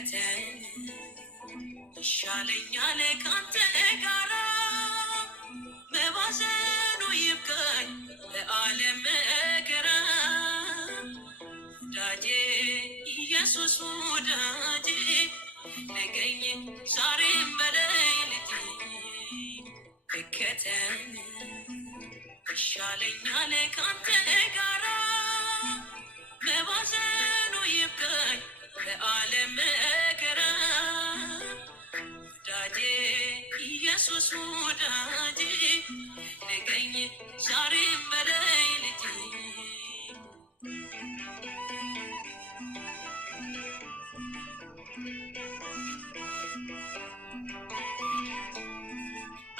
ከተን ይሻለኛል ካንተ ጋራ መባዘኑ ይብቃኝ ለዓለም መከራ ወዳጄ ኢየሱስ ወዳጄ ነገኝ ዛሬም በሌሊቴ ከተን ይሻለኛል ካንተ ጋራ መባዘኑ ይብቃኝ ለዓለም መከራ ወዳጄ ኢየሱስ ወዳጄ ነገኝ ዛሬም በሌሊቴ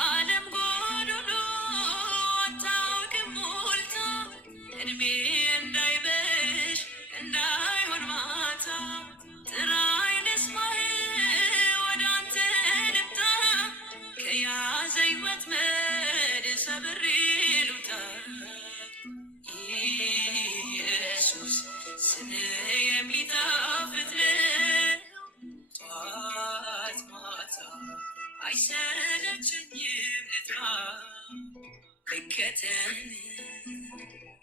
ዓለም ጎዶሎ አታውቅም ሞልታ እድሜ እንዳይበሽ እንዳይሆን ማታ ጥራኝ ልስማህ ወደ አንተ ልምጣ ከያዘኝ ወጥመድ ሰብሬ ልውጣ ኢየሱስ ስምህ የሚጣፍጥ ነው ጠዋት ማታ አይሰለቸኝም ልጥራ ከተን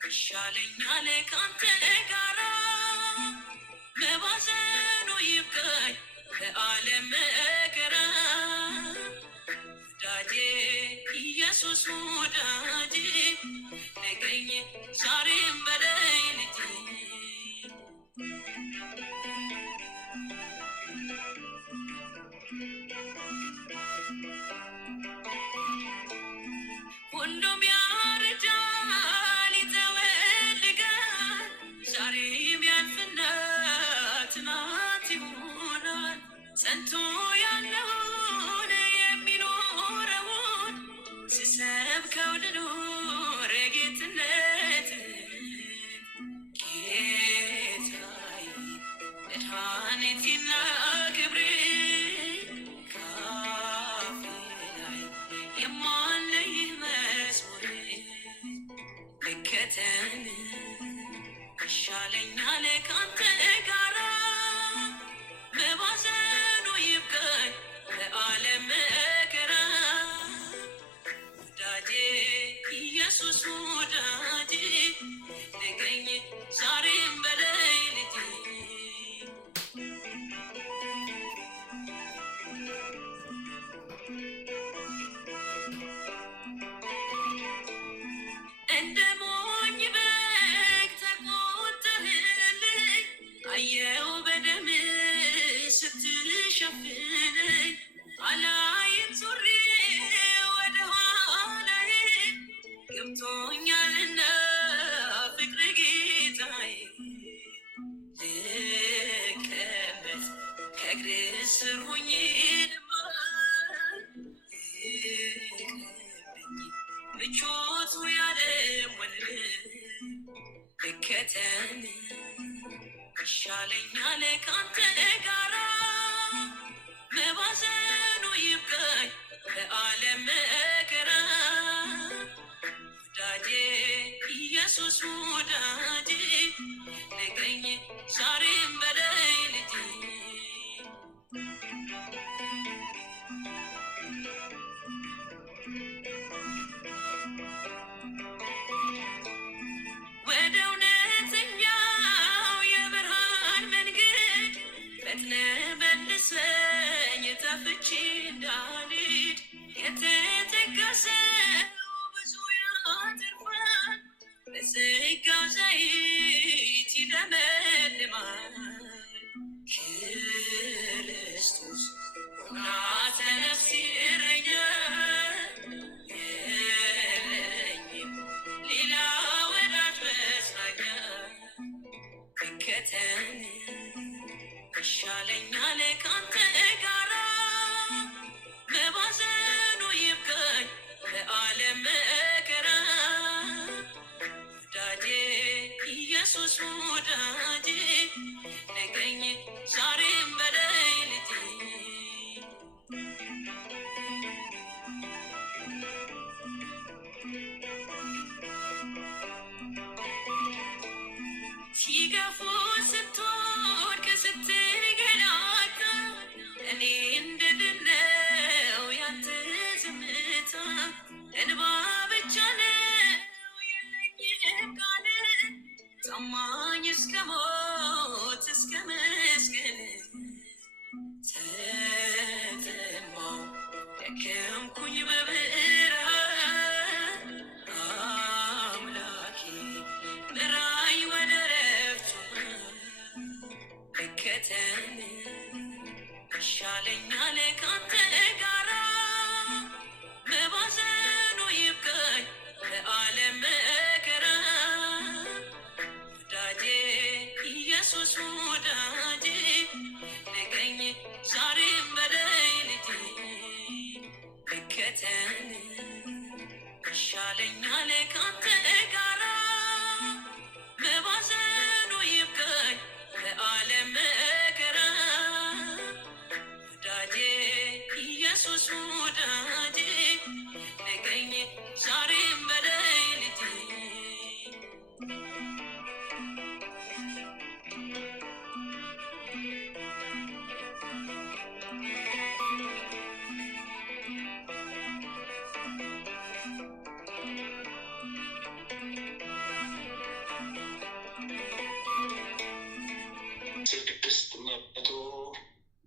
ይሻለኛል ካንተ ጋራ መባዘኑ ይብቃኝ ለዓለም መከራ ወዳጄ ኢየሱስ ወዳጄ ነገኝ ዛሬም በሌሊቴ ሁሉም ያረጃል ይተወልጋል ዛሬም ያልፍና ትናንት ይሆናል ጸንቶ ያለውን የሚኖረውን ስሰብከው ልኖር ጌትነት ጌታዬ መድኃኒቴና ክብሬ ካፌ ላይ የማለይህ መዝሙር ከተን ይሻለኛል ካንተ ጋራ መባዘኑ ይብቃኝ ለዓለም መከራ ወዳጄ ኢየሱስ ወዳጄ ነገኝ ዛሬም በሌሊቴ እንደ ሞኝ በግ ተቆጠርልኝ አየው በደም ስትሸፍነኝ አላይም ዞሬ ወደ ኋላዬ ገብቶኛልና ፍቅር ጌታዬ ልቀመጥ ከእግር ስር ሆኜ ምቾቱ ያለሞን ከተን ይሻለኛል ካንተ ጋራ መባዘኑ ይብቃኝ ለዓለም መከራ ወዳጄ ኢየሱስ ወዳጄ ነገኝ ዛሬም በሌሊቴ ወደ እውነተኛው የብርሃን መንገድ ፈጥነህ መልሰኝ ጠፍቼ እንዳልሄድ የተተካ ሰው ብዙ ያተርፋል በጸጋው ዘይት ይለመልማል ክርስቶስ ሆና ተነፍሴ እረኛ የለኝም ሌላ ወዳጅ መስላ ያለ ካንተ ጋራ መባዘኑ ይብቃኝ ከዓለም መከራ ወዳጄ ኢየሱስ ወዳጄ ነገኝ ዛሬም በላይ ልጄ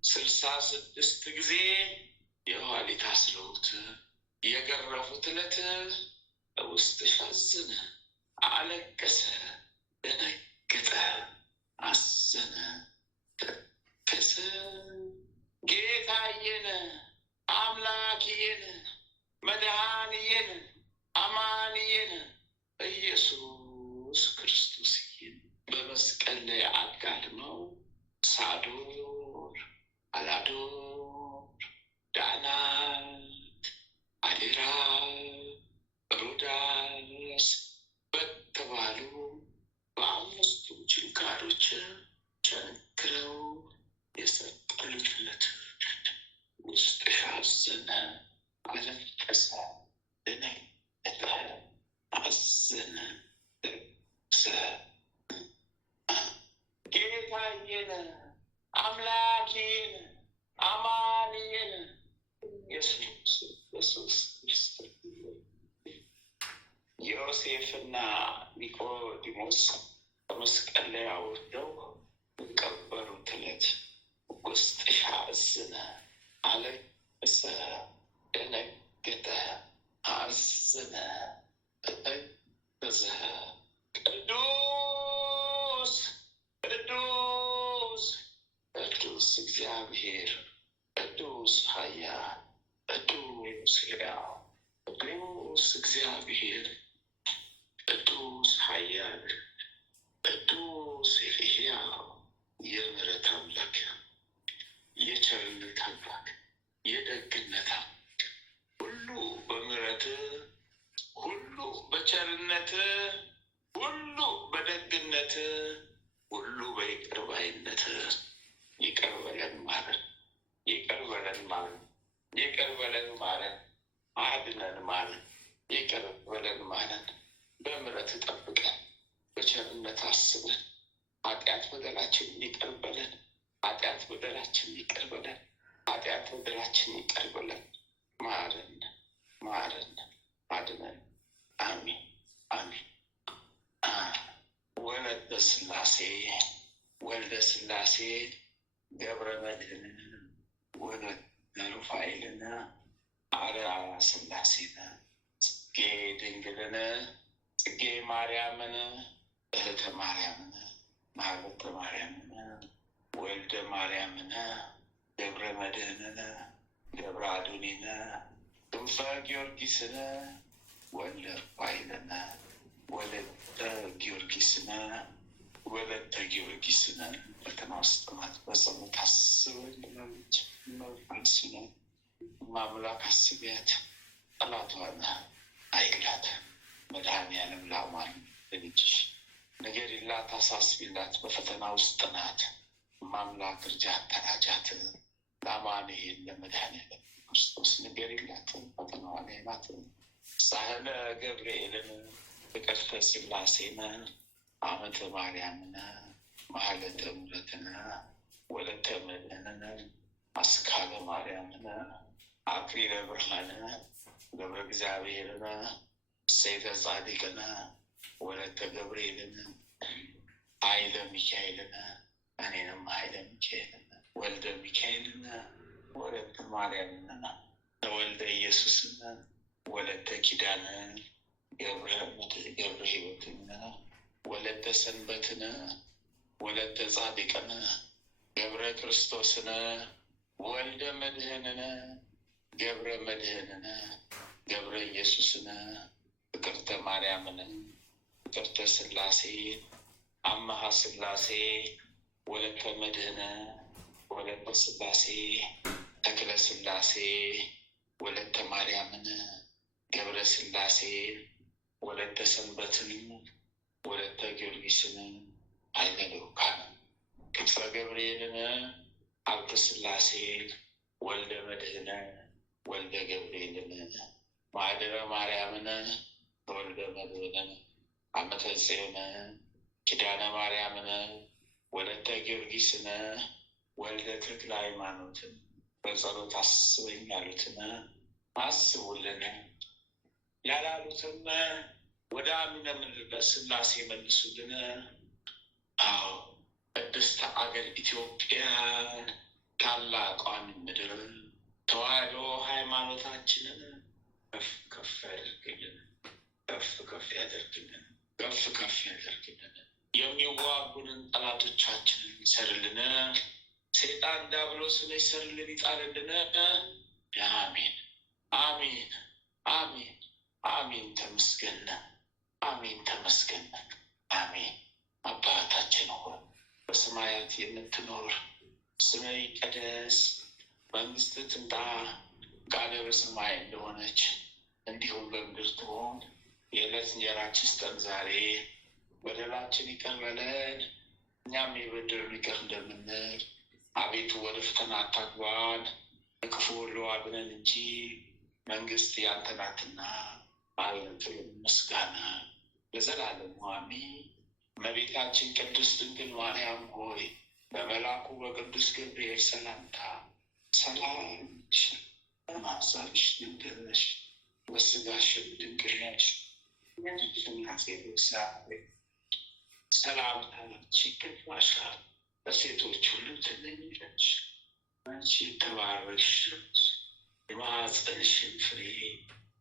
ስድስት ጊዜ የኋሊት አስረውት የገረፉት ዕለት ውስጥሽ አዘነ፣ አለቀሰ፣ ደነገጠ፣ አዘነ፣ ተከሰ። ጌታዬን፣ አምላክዬን፣ መድኃኒዬን፣ አማንዬን ኢየሱስ ክርስቶስዬን በመስቀል ላይ አጋድመው ሳዶር፣ አላዶር፣ ዳናት፣ አዴራ፣ ሮዳስ በተባሉ በአምስቱ ችንካሮች ቸንክረው የሰቀሉት ዕለት ውስጥሽ አዘነ፣ አለቀሰ፣ ደነገጠ፣ አዘነ፣ ተከሰ። ጌታዬን፣ አምላኬን፣ አማንዬን ኢየሱስ ክርስቶስ ዮሴፍና ኒቆዲሞስ በመስቀል ላይ አውርደው የቀበሩት ዕለት ውስጥሽ አዘነ፣ አለቀሰ፣ ደነገጠ፣ አዘነ፣ ተከዘ። ቅዱስ ቅዱስ ቅዱስ እግዚአብሔር፣ ቅዱስ ኃያል፣ ቅዱስ ሕያው፣ ቅዱስ እግዚአብሔር፣ ቅዱስ ኃያል፣ ቅዱስ ሕያው፣ የምሕረት አምላክ፣ የቸርነት አምላክ፣ የደግነት አምላክ፣ ሁሉ በምሕረት፣ ሁሉ በቸርነት፣ ሁሉ በደግነት፣ ሁሉ በይቅር ባይነት ይቅር በለን ማረን፣ ይቅር በለን ማረን፣ ይቅር በለን ማረን፣ አድነን ማረን፣ ይቅር በለን ማረን። በምሕረት ጠብቀን፣ በቸርነት አስበን፣ ኃጢአት በደላችን ይቅር በለን፣ ኃጢአት በደላችን ይቅር በለን፣ ኃጢአት በደላችን ይቅር በለን፣ ማረን፣ ማረን፣ አድነን። አሜን፣ አሜን። ወለተ ሥላሴ ወልደ ሥላሴ ገብረ መድኅንን ወለተ ሩፋኤልን አርአያ ሥላሴን ጽጌ ድንግልን ጽጌ ማርያምን እህተ ማርያምን ማህበተ ማርያምን ወልደ ማርያምን ገብረ መድኅንን ገብረ አዶኒን ክንፈ ጊዮርጊስን ወልደ ሩፋኤልን ወለተ ጊዮርጊስን ወለተ ጊዮርጊስን ፈተና ውስጥ ናት። በጸሎት አስበን ለልጅ መልስነ ማምላክ አስቢያት፣ ጠላቷን አይግላት። መድኃኒዓለም ላማን ለልጅሽ ንገሪላት፣ አሳስቢላት። በፈተና ውስጥ ናት። ማምላክ እርጃት፣ ተራጃት። ለአማኑኤል ለመድኃኒዓለም ክርስቶስ ንገሪላት፣ ፈተናዋ ላይ ናት። ሳህለ ገብርኤልን ፍቅርተ ሥላሴን ዓመተ ማርያምን ማህለተ ምሕረትን ወለተ መድኅንን አስካለ ማርያምን አክሊለ ብርሃንን ገብረ እግዚአብሔርን ሴተ ጻድቅን ወለተ ገብርኤልን ኃይለ ሚካኤልን እኔንም ኃይለ ሚካኤልን ወልደ ሚካኤልን ወለተ ማርያምን ወልደ ኢየሱስን ወለተ ኪዳንን ገብረ ሕይወትን ወለተ ሰንበትን ወለተ ጻድቅን ገብረ ክርስቶስን ወልደ መድኅንን ገብረ መድኅንን ገብረ ኢየሱስን ፍቅርተ ማርያምን ፍቅርተ ሥላሴ አመሃ ሥላሴ ወለተ መድኅን ወለተ ሥላሴ ተክለ ሥላሴ ወለተ ማርያምን ገብረ ሥላሴ ወለተ ሰንበትን ወለተ ጊዮርጊስን ኃይለ ልዑካን ክንፈ ገብርኤልን ሀብተ ሥላሴ ወልደ መድኅነ ወልደ ገብርኤልን ማኅደረ ማርያምን ወልደ መድኅንን ዓመተ ጽዮን ኪዳነ ማርያምን ወለተ ጊዮርጊስን ወልደ ተክለ ሃይማኖትን በጸሎት አስበኝ ያሉትን አስቡልን፣ ያላሉትም ወደ አሚነ ሥላሴ መልሱልን። አዎ ቅድስት አገር ኢትዮጵያ ታላቋን ምድር ተዋሕዶ ሃይማኖታችንን ከፍ ከፍ ያደርግልን፣ ከፍ ከፍ ያደርግልን፣ ከፍ ከፍ ያደርግልን። የሚዋጉንን ጠላቶቻችንን ይሰርልን፣ ሰይጣን ዲያብሎስን ይሰርልን፣ ይጣልልን። አሜን አሜን አሜን አሜን። ተመስገን አሜን፣ ተመስገን አሜን። አባታችን ሆይ በሰማያት የምትኖር ስምህ ይቀደስ፣ መንግሥትህ ትምጣ፣ ፈቃድህ በሰማይ እንደሆነች እንዲሁም በምድር ትሁን። የዕለት እንጀራችንን ስጠን ዛሬ፣ በደላችን ይቅር በለን እኛም የበደሉንን ይቅር እንደምንል፣ አቤቱ ወደ ፈተና አታግባን ከክፉ ሁሉ አድነን እንጂ መንግሥት ያንተ ናትና ኃይል፣ ክብር፣ ምስጋና ለዘላለሙ አሜን። እመቤታችን ቅድስት ድንግል ማርያም ሆይ በመልአኩ በቅዱስ ገብርኤል ሰላምታ ሰላም ነሽ፣ በማኅፀንሽ ድንግል ነሽ፣ በሥጋሽም ድንግል ነሽ። የእናቴ እግዚአብሔር ሰላምታ ላንቺ ይገባሻል። በሴቶች ሁሉ ትለኛለሽ፣ አንቺ የተባረክሽ ነሽ፣ የማኅፀንሽም ፍሬ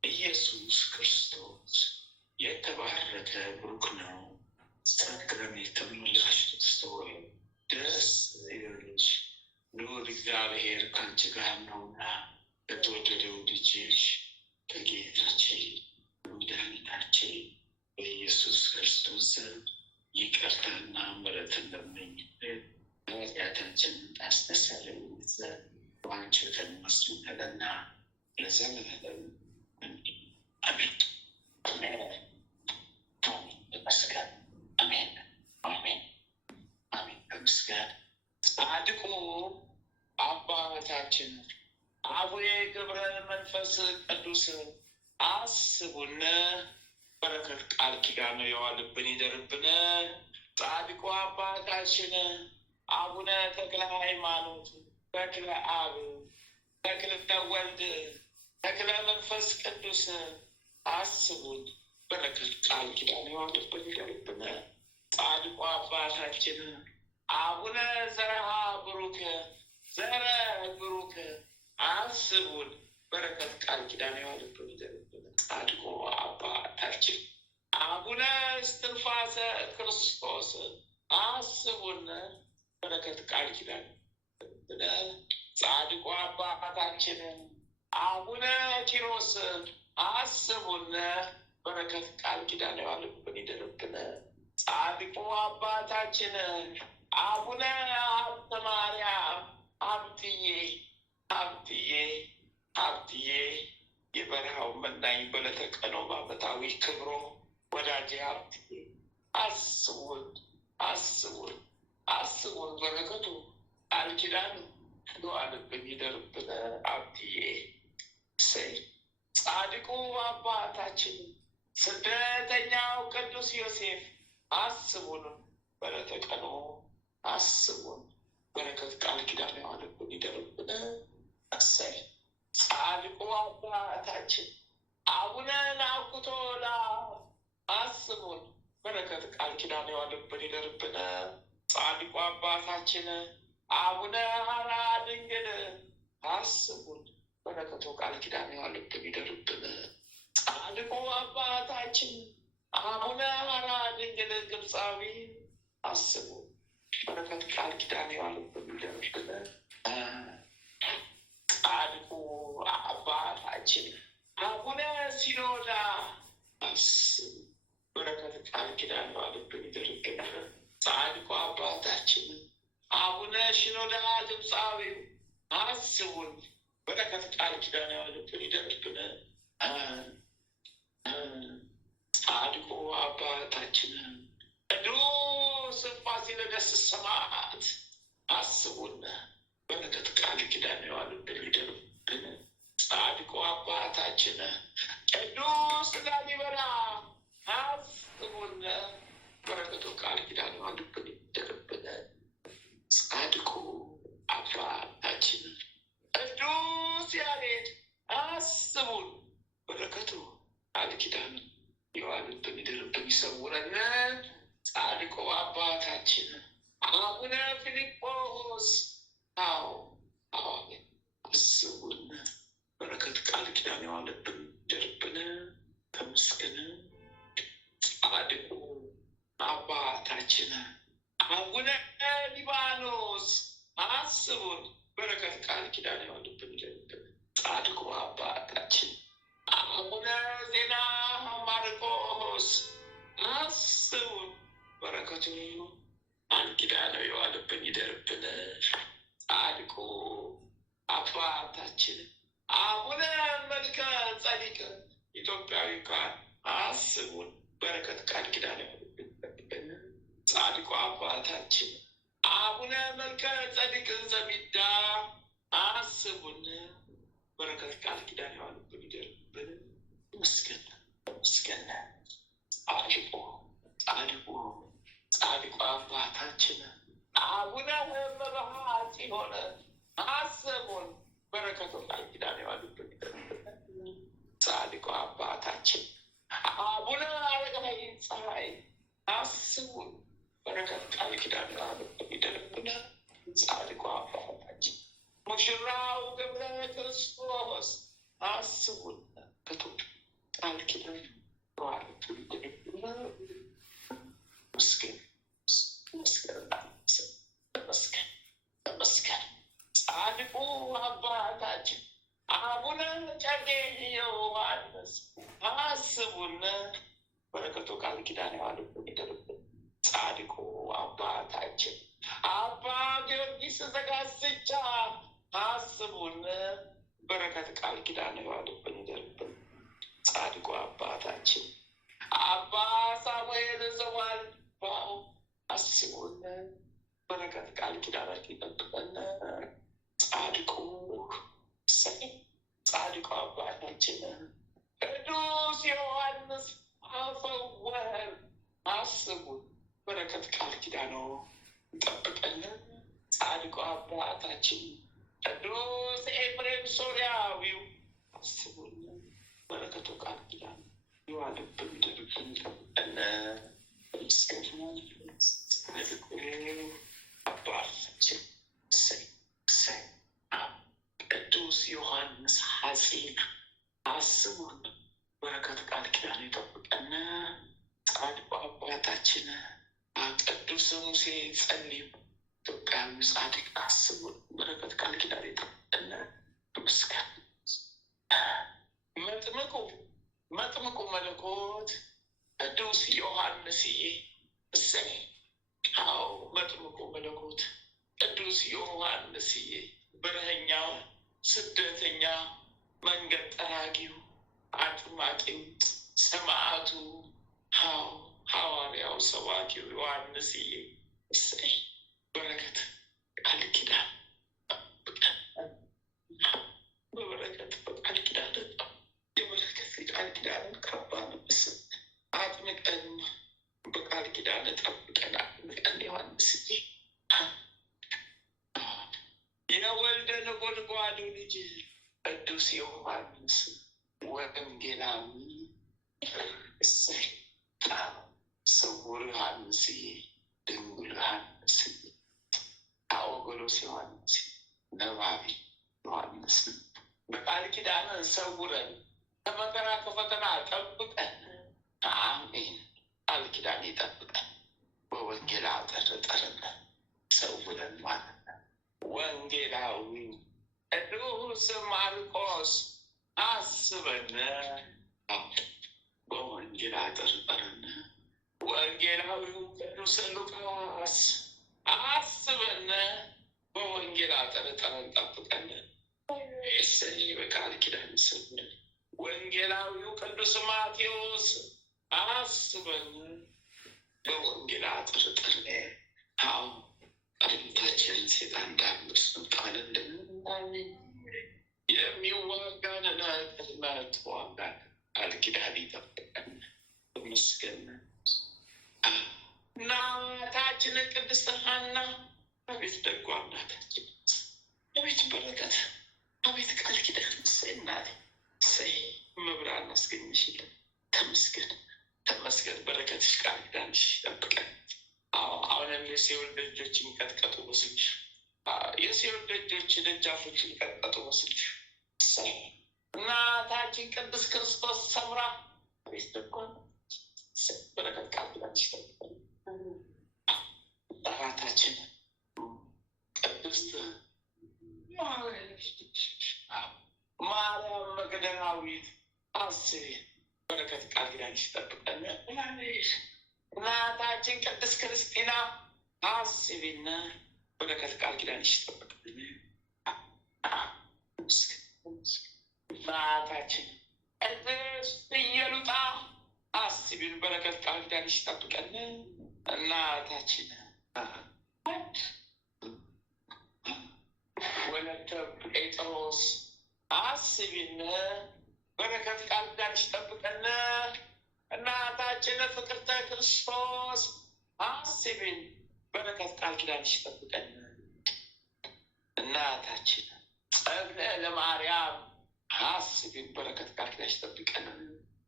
ኢየሱስ ክርስቶስ የተባረከ ብሩክ ነው። ጸጋን የተሞላሽ ቅድስት ሆይ ደስ ይበልሽ፣ ልዑል እግዚአብሔር ከአንቺ ጋር ነውና ከተወደደው ልጅሽ ከጌታችን መድኃኒታችን በኢየሱስ ክርስቶስ ዘንድ ይቅርታና ምሕረትን ለምኝልን ኃጢአታችንን ታስተሰርይልን ዘንድ በአንቺ ተመስገንና ለዘላለም አሜን አሜን ተመስገን አሜን አሜን አሜን ተመስገን። ጻድቁ አባታችን አቡነ ገብረ መንፈስ ቅዱስ አስቡን፣ በረከት ቃል ኪዳኑ የዋልብን ይደርብን። ጻድቁ አባታችን አቡነ ተክለ ሃይማኖት፣ ተክለ አብ፣ ተክለ ወልድ፣ ተክለ መንፈስ ቅዱስ አስቡን፣ በረከት ቃል ኪዳኑ የዋልብን ይደርብን። ጻድቁ አባታችን አቡነ ዘርአ ብሩክ፣ ዘረ ብሩክ አስቡን፣ በረከት ቃል ኪዳን የዋልብን ይደርብን። ጻድቁ አባታችን አቡነ እስትንፋሰ ክርስቶስ አስቡን፣ በረከት ቃል ኪዳን ይደርብን። ጻድቁ አባታችን አቡነ ኪሮስ አስቡን፣ በረከት ቃል ኪዳን የዋልብን ይደርብን። ጻድቁ አባታችን አቡነ ሀብተ ማርያም ሀብትዬ ሀብትዬ ሀብትዬ የበረሃው መናኝ በለተቀኖ በዓመታዊ ክብሮ ወዳጄ ሀብትዬ አስቡን አስቡን አስቡን፣ በረከቱ ቃል ኪዳኑ የዋልብን ይደርብን። ሀብትዬ እሰይ። ጻድቁ አባታችን ስደተኛው ቅዱስ ዮሴፍ አስቡን፣ በለተቀኖ አስቡን፣ በረከት ቃል ኪዳን የዋልብን ይደርብን። እሰይ። ጻድቁ አባታችን አቡነ ናኩቶ ለአብ አስቡን፣ በረከት ቃል ኪዳን የዋልብን ይደርብን። ጻድቁ አባታችን አቡነ ሐራ ድንግል አስቡን፣ በረከቱ ቃል ኪዳን የዋልብን ይደርብን። ጻድቁ አባታችን አቡነ ሐራ ድንግል ግብፃዊ አስቡን፣ በረከት ቃል ኪዳን የዋልብን ይደርብን። ጻድቁ አባታችን አቡነ ሲኖዳ አስቡን፣ በረከት ቃል ኪዳን የዋልብን ይደርብን። ጻድቁ አባታችን አቡነ ሽኖዳ ግብፃዊው አስቡን፣ በረከት ቃል ኪዳን የዋልብን ይደርብን። ጻድቁ አባታችን ቅዱስ ፋሲለደስ ሰማዕት አስቡን። በረከት ቃል ኪዳን የዋሉብን ይደርብን። ጻድቁ አባታችን ቅዱስ ላሊበላ አስቡን። በረከቱ ቃል ኪዳን የዋሉብን ይደርብን። ጻድቁ አባታችን ቅዱስ ያሬድ አስቡን። በረከቱ ቃል ኪዳን የዋሉብን ይደርብን፣ ይሰውረን። ጻድቁ አባታችን አቡነ ፊልጶስ አስቡን። በረከት ቃል ኪዳን የዋለብን ይደርብን። ተመስገን። ጻድቁ አባታችን አቡነ ሊባኖስ አስቡን። በረከት ቃል ኪዳን የዋለብን ይደርብን። ጻድቁ አባታችን አቡነ ዜና ማርቆስ አስቡን። በረከቱ ቃል ኪዳን የዋለብን ይደርብን። ጻድቁ አባታችን አቡነ መልከ ጸዲቅ ኢትዮጵያዊ ካህን አስቡን። በረከት ቃል ኪዳን የዋለብን ይደርብን። ጻድቁ አባታችን አቡነ መልከ ጸዲቅ ዘሚዳ አስቡን። በረከት ቃል ኪዳን የዋለብን ይደርብን። መስገን መስገን። ጻድቁ አባታችን አቡነ መብርሃ ጽዮን አስቡን። በረከቱ ቃል ኪዳን የዋለብን ይደርብን። ጻድቁ አባታችን አቡነ አረጋዊ ፀሐይ አስቡን። በረከት ቃል ኪዳን የዋለብን ይደርብን። ጻድቁ አባታችን ሙሽራው ገብረ ክርስቶስ አስቡን። በረከቱ ቃል ኪዳን የዋለብን ይደርብን። መስገን መስገን። ጻድቁ አባታችን አቡነ ጨጌ ዮሐንስ አስቡን። በረከቱ ቃል ኪዳን የዋለብን ይደርብን። ጻድቁ አባታችን አባ ጊዮርጊስ ዘጋስጫ አስቡን። በረከት ቃል ኪዳን የዋለብን ይደርብን። ጻድቁ አባታችን አባ ሳሙኤል ዘዋልባው አስቡን። በረከት ቃል ኪዳናችን ይጠብቀን። ጻድቁ አባታችን ቅዱስ ዮሐንስ አፈወርቅ አስቡን። በረከት ቃል ኪዳኑ ይጠብቀን። ጻድቁ አባታችን ቅዱስ ኤፍሬም ሶርያዊው አስቡን። በረከቱ ቃል ኪዳኑ የዋለብን ይደርብን ይጠብቀን። አባታችን ቅዱስ ዮሐንስ ሐጺን አስቡን። በረከት ቃል ኪዳን ይጠብቀን። ጻድቁ አባታችን ቅዱስ ሙሴ ጸሊም ኢትዮጵያዊ ጻድቅ አስቡን። በረከት ቃል ኪዳን ይጠብቀን። ምስጋና መጥምቁ መለኮት ቅዱስ ዮሐንስዬ እሰይ። መጥምቁ መለኮት ቅዱስ ዮሐንስዬ በረኸኛው ስደተኛ መንገድ ጠራጊው አጥማቂው ሰማዕቱ ሐዋርያው ሰባኪው ዮሐንስዬ እሰይ። በረከት ቃል ኪዳን ጠብቀን። በበረከት በቃል ኪዳን የበረከት ቃል ኪዳንን ካባ ለብሰን አጥምቀን በቃል ኪዳን ጠብቀን አጥምቀን ዮሐንስዬ የወልደ ነጎድጓዱ ልጅ ቅዱስ ዮሐንስ ወንጌላዊ እሰይ። ስውር ዮሐንስዬ ድንጉል ዮሐንስዬ አወገሎስ ዮሐንስ ነባቢ ዮሐንስ በቃል ኪዳን ሰውረን ከመከራ ከፈተና ጠብቀን። አሜን። ቃል ኪዳን ይጠብቀን። በወንጌል አጠርጠርን ሰውረን ማለት ነው። ወንጌላዊ ቅዱስ ማርቆስ አስበን። በወንጌል አጠርጠርን። ወንጌላዊው ቅዱስ ሉቃስ አስበን። በወንጌል አጠርጠርን ጠብቀን። እሰይ በቃል ኪዳን ሰውረን። ወንጌላዊው ቅዱስ ማቴዎስ አስበን በወንጌል አጥርጥር አዎ አድምታችንን ሴጣን እንዳንስ ቃል እንደምናምን የሚዋጋንን ቅድመት ዋጋን ቃል ኪዳን ይጠብቀን። ተመስገን። እናታችን ቅድስት ሐና አቤት ደጓ እናታችን፣ አቤት በረከት፣ አቤት ቃል ኪዳን። እሰይ እናቴ እሰይ መብራን አስገኝሽልን። ተመስገን ተመስገን። በረከትሽ ቃል ኪዳንሽ ይጠብቀን። አሁንም የሲኦል ደጆች የሚቀጥቀጡ መስልሽ፣ የሲኦል ደጆች ደጃፎች የሚቀጥቀጡ መስልሽ። እሰይ እናታችን ቅድስት ክርስቶስ ሰምራ አቤት ደጓ በረከት ቃል ኪዳንሽ ይጠብቀን። ጠራታችን ቅድስት ማርያም መግደላዊት አስቤ በረከት ቃል ኪዳንሽ ይጠብቀን። እናታችን ቅድስት ክርስቲና አስቤና በረከት ቃል ኪዳንሽ ይጠብቀን። እናታችን ቅድስት ኢየሉጣ አስቤን በረከት ቃል ኪዳንሽ ይጠብቀን። እናታችን ወለተ ጴጥሮስ አስቢን በረከት ቃል ኪዳንሽ ይጠብቀን። እናታችን ፍቅርተ ክርስቶስ አስቢን በረከት ቃል ኪዳንሽ ይጠብቀን። እናታችን ጸብለ ለማርያም አስቢን በረከት ቃል ኪዳንሽ ይጠብቀን።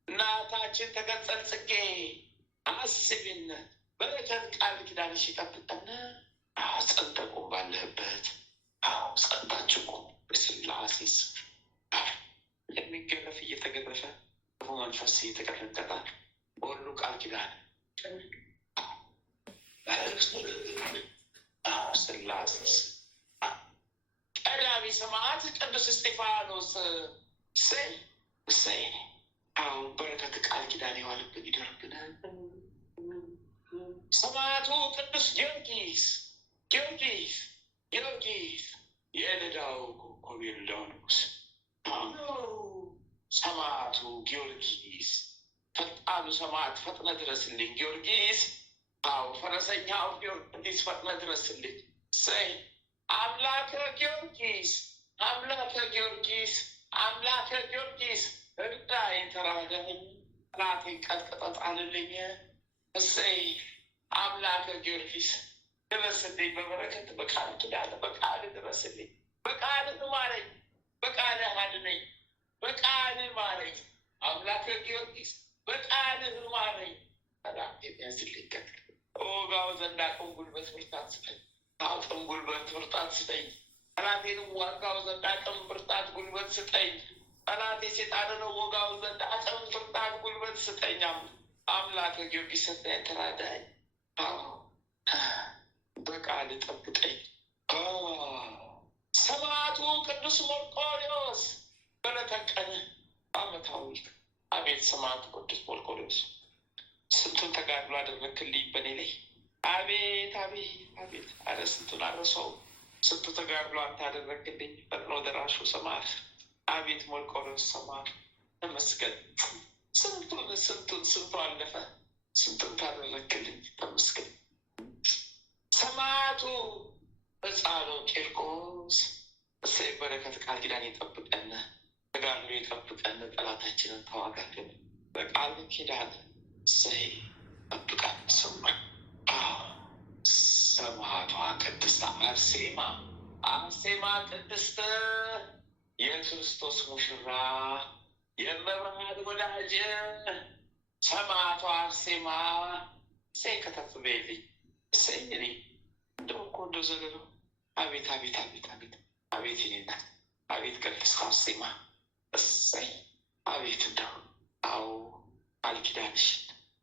እናታችን ተቀጸል ጽጌ አስቢን በረከት ቃል ኪዳንሽ ይጠብቀን። ጸንተቁ ባለህበት ጸንታችሁ በስላሴ ስም የሚገረፍ እየተገረፈ መንፈስ እየተቀረቀጠ በሁሉ ቃል ኪዳን ስላሴ ቀዳሚ ሰማዕት ቅዱስ እስጢፋኖስ እሰይ እሰይ። አሁን በረከት ቃል ኪዳን የዋልብን ይደርብናል። ሰማዕቱ ቅዱስ ጊዮርጊስ ጊዮርጊስ ጊዮርጊስ የልዳው ኮከብ የልዳው ንጉስ ሰማዕቱ ጊዮርጊስ ፈጣኑ ሰማዕት ፈጥነ ድረስልኝ ጊዮርጊስ። አዎ ፈረሰኛው ጊዮርጊስ ፈጥነ ድረስልኝ። እሰይ አምላከ ጊዮርጊስ አምላከ ጊዮርጊስ አምላከ ጊዮርጊስ እርዳኝ ተራዳኝ፣ ጠላቴን ቀጥቅጠህ ጣልልኝ። እሰይ አምላከ ጊዮርጊስ ድረስልኝ፣ በበረከት በቃል ኪዳን በቃል ድረስልኝ፣ በቃል ማረኝ፣ በቃል አድነኝ፣ በቃል ማረኝ። አምላከ ጊዮርጊስ በቃል ማረኝ። ጠላቴ ያዝልኝ ወጋው ዘንድ አቅም ጉልበት ብርታት ስጠኝ፣ አቅም ጉልበት ብርታት ስጠኝ። ጠላቴን ዋጋው ዘንድ አቅም ብርታት ጉልበት ስጠኝ። ጠላቴ ሴጣንን ወጋው ዘንድ አቅም ብርታት ጉልበት ስጠኝ። አምላከ ጊዮርጊስ ሰጠኝ ተራዳኝ፣ በቃል ጠብቀኝ። ሰማዕቱ ቅዱስ መርቆሬዎስ በለተቀነ ዓመታዊ አቤት ሰማዕቱ ቅዱስ መርቆሬዎስ ስንቱን ተጋድሎ አደረክልኝ በኔ ላይ። አቤት አቤት አቤት፣ አረ ስንቱን አረሰው፣ ስንቱ ተጋድሎ አንተ አደረክልኝ። ፈጥኖ ደራሹ ሰማዕት አቤት መርቆሬዎስ ሰማዕት ተመስገን። ስንቱን ስንቱን ስንቱ አለፈ፣ ስንቱን ታደረክልኝ ተመስገን። ሰማዕቱ ሕፃኑ ቂርቆስ እሰይ በረከት ቃል ኪዳን ይጠብቀን፣ ተጋድሎ ይጠብቀን። ጠላታችንን ተዋጋልን በቃል ኪዳን እሰይ ጠብቀን። ሰማዕቷ ቅድስት አርሴማ አርሴማ ቅድስት የክርስቶስ ሙሽራ የመብርሃን ወዳጅ ሰማዕቷ አርሴማ እሰይ ከተፍ በይልኝ። እሰይ እኔ እንደው እኮ እንደው ዘለሉ አቤት አቤት አቤት አቤት አቤት እኔና አቤት ቅድስት አርሴማ እሰይ አቤት እንደው አዎ ቃል ኪዳንሽ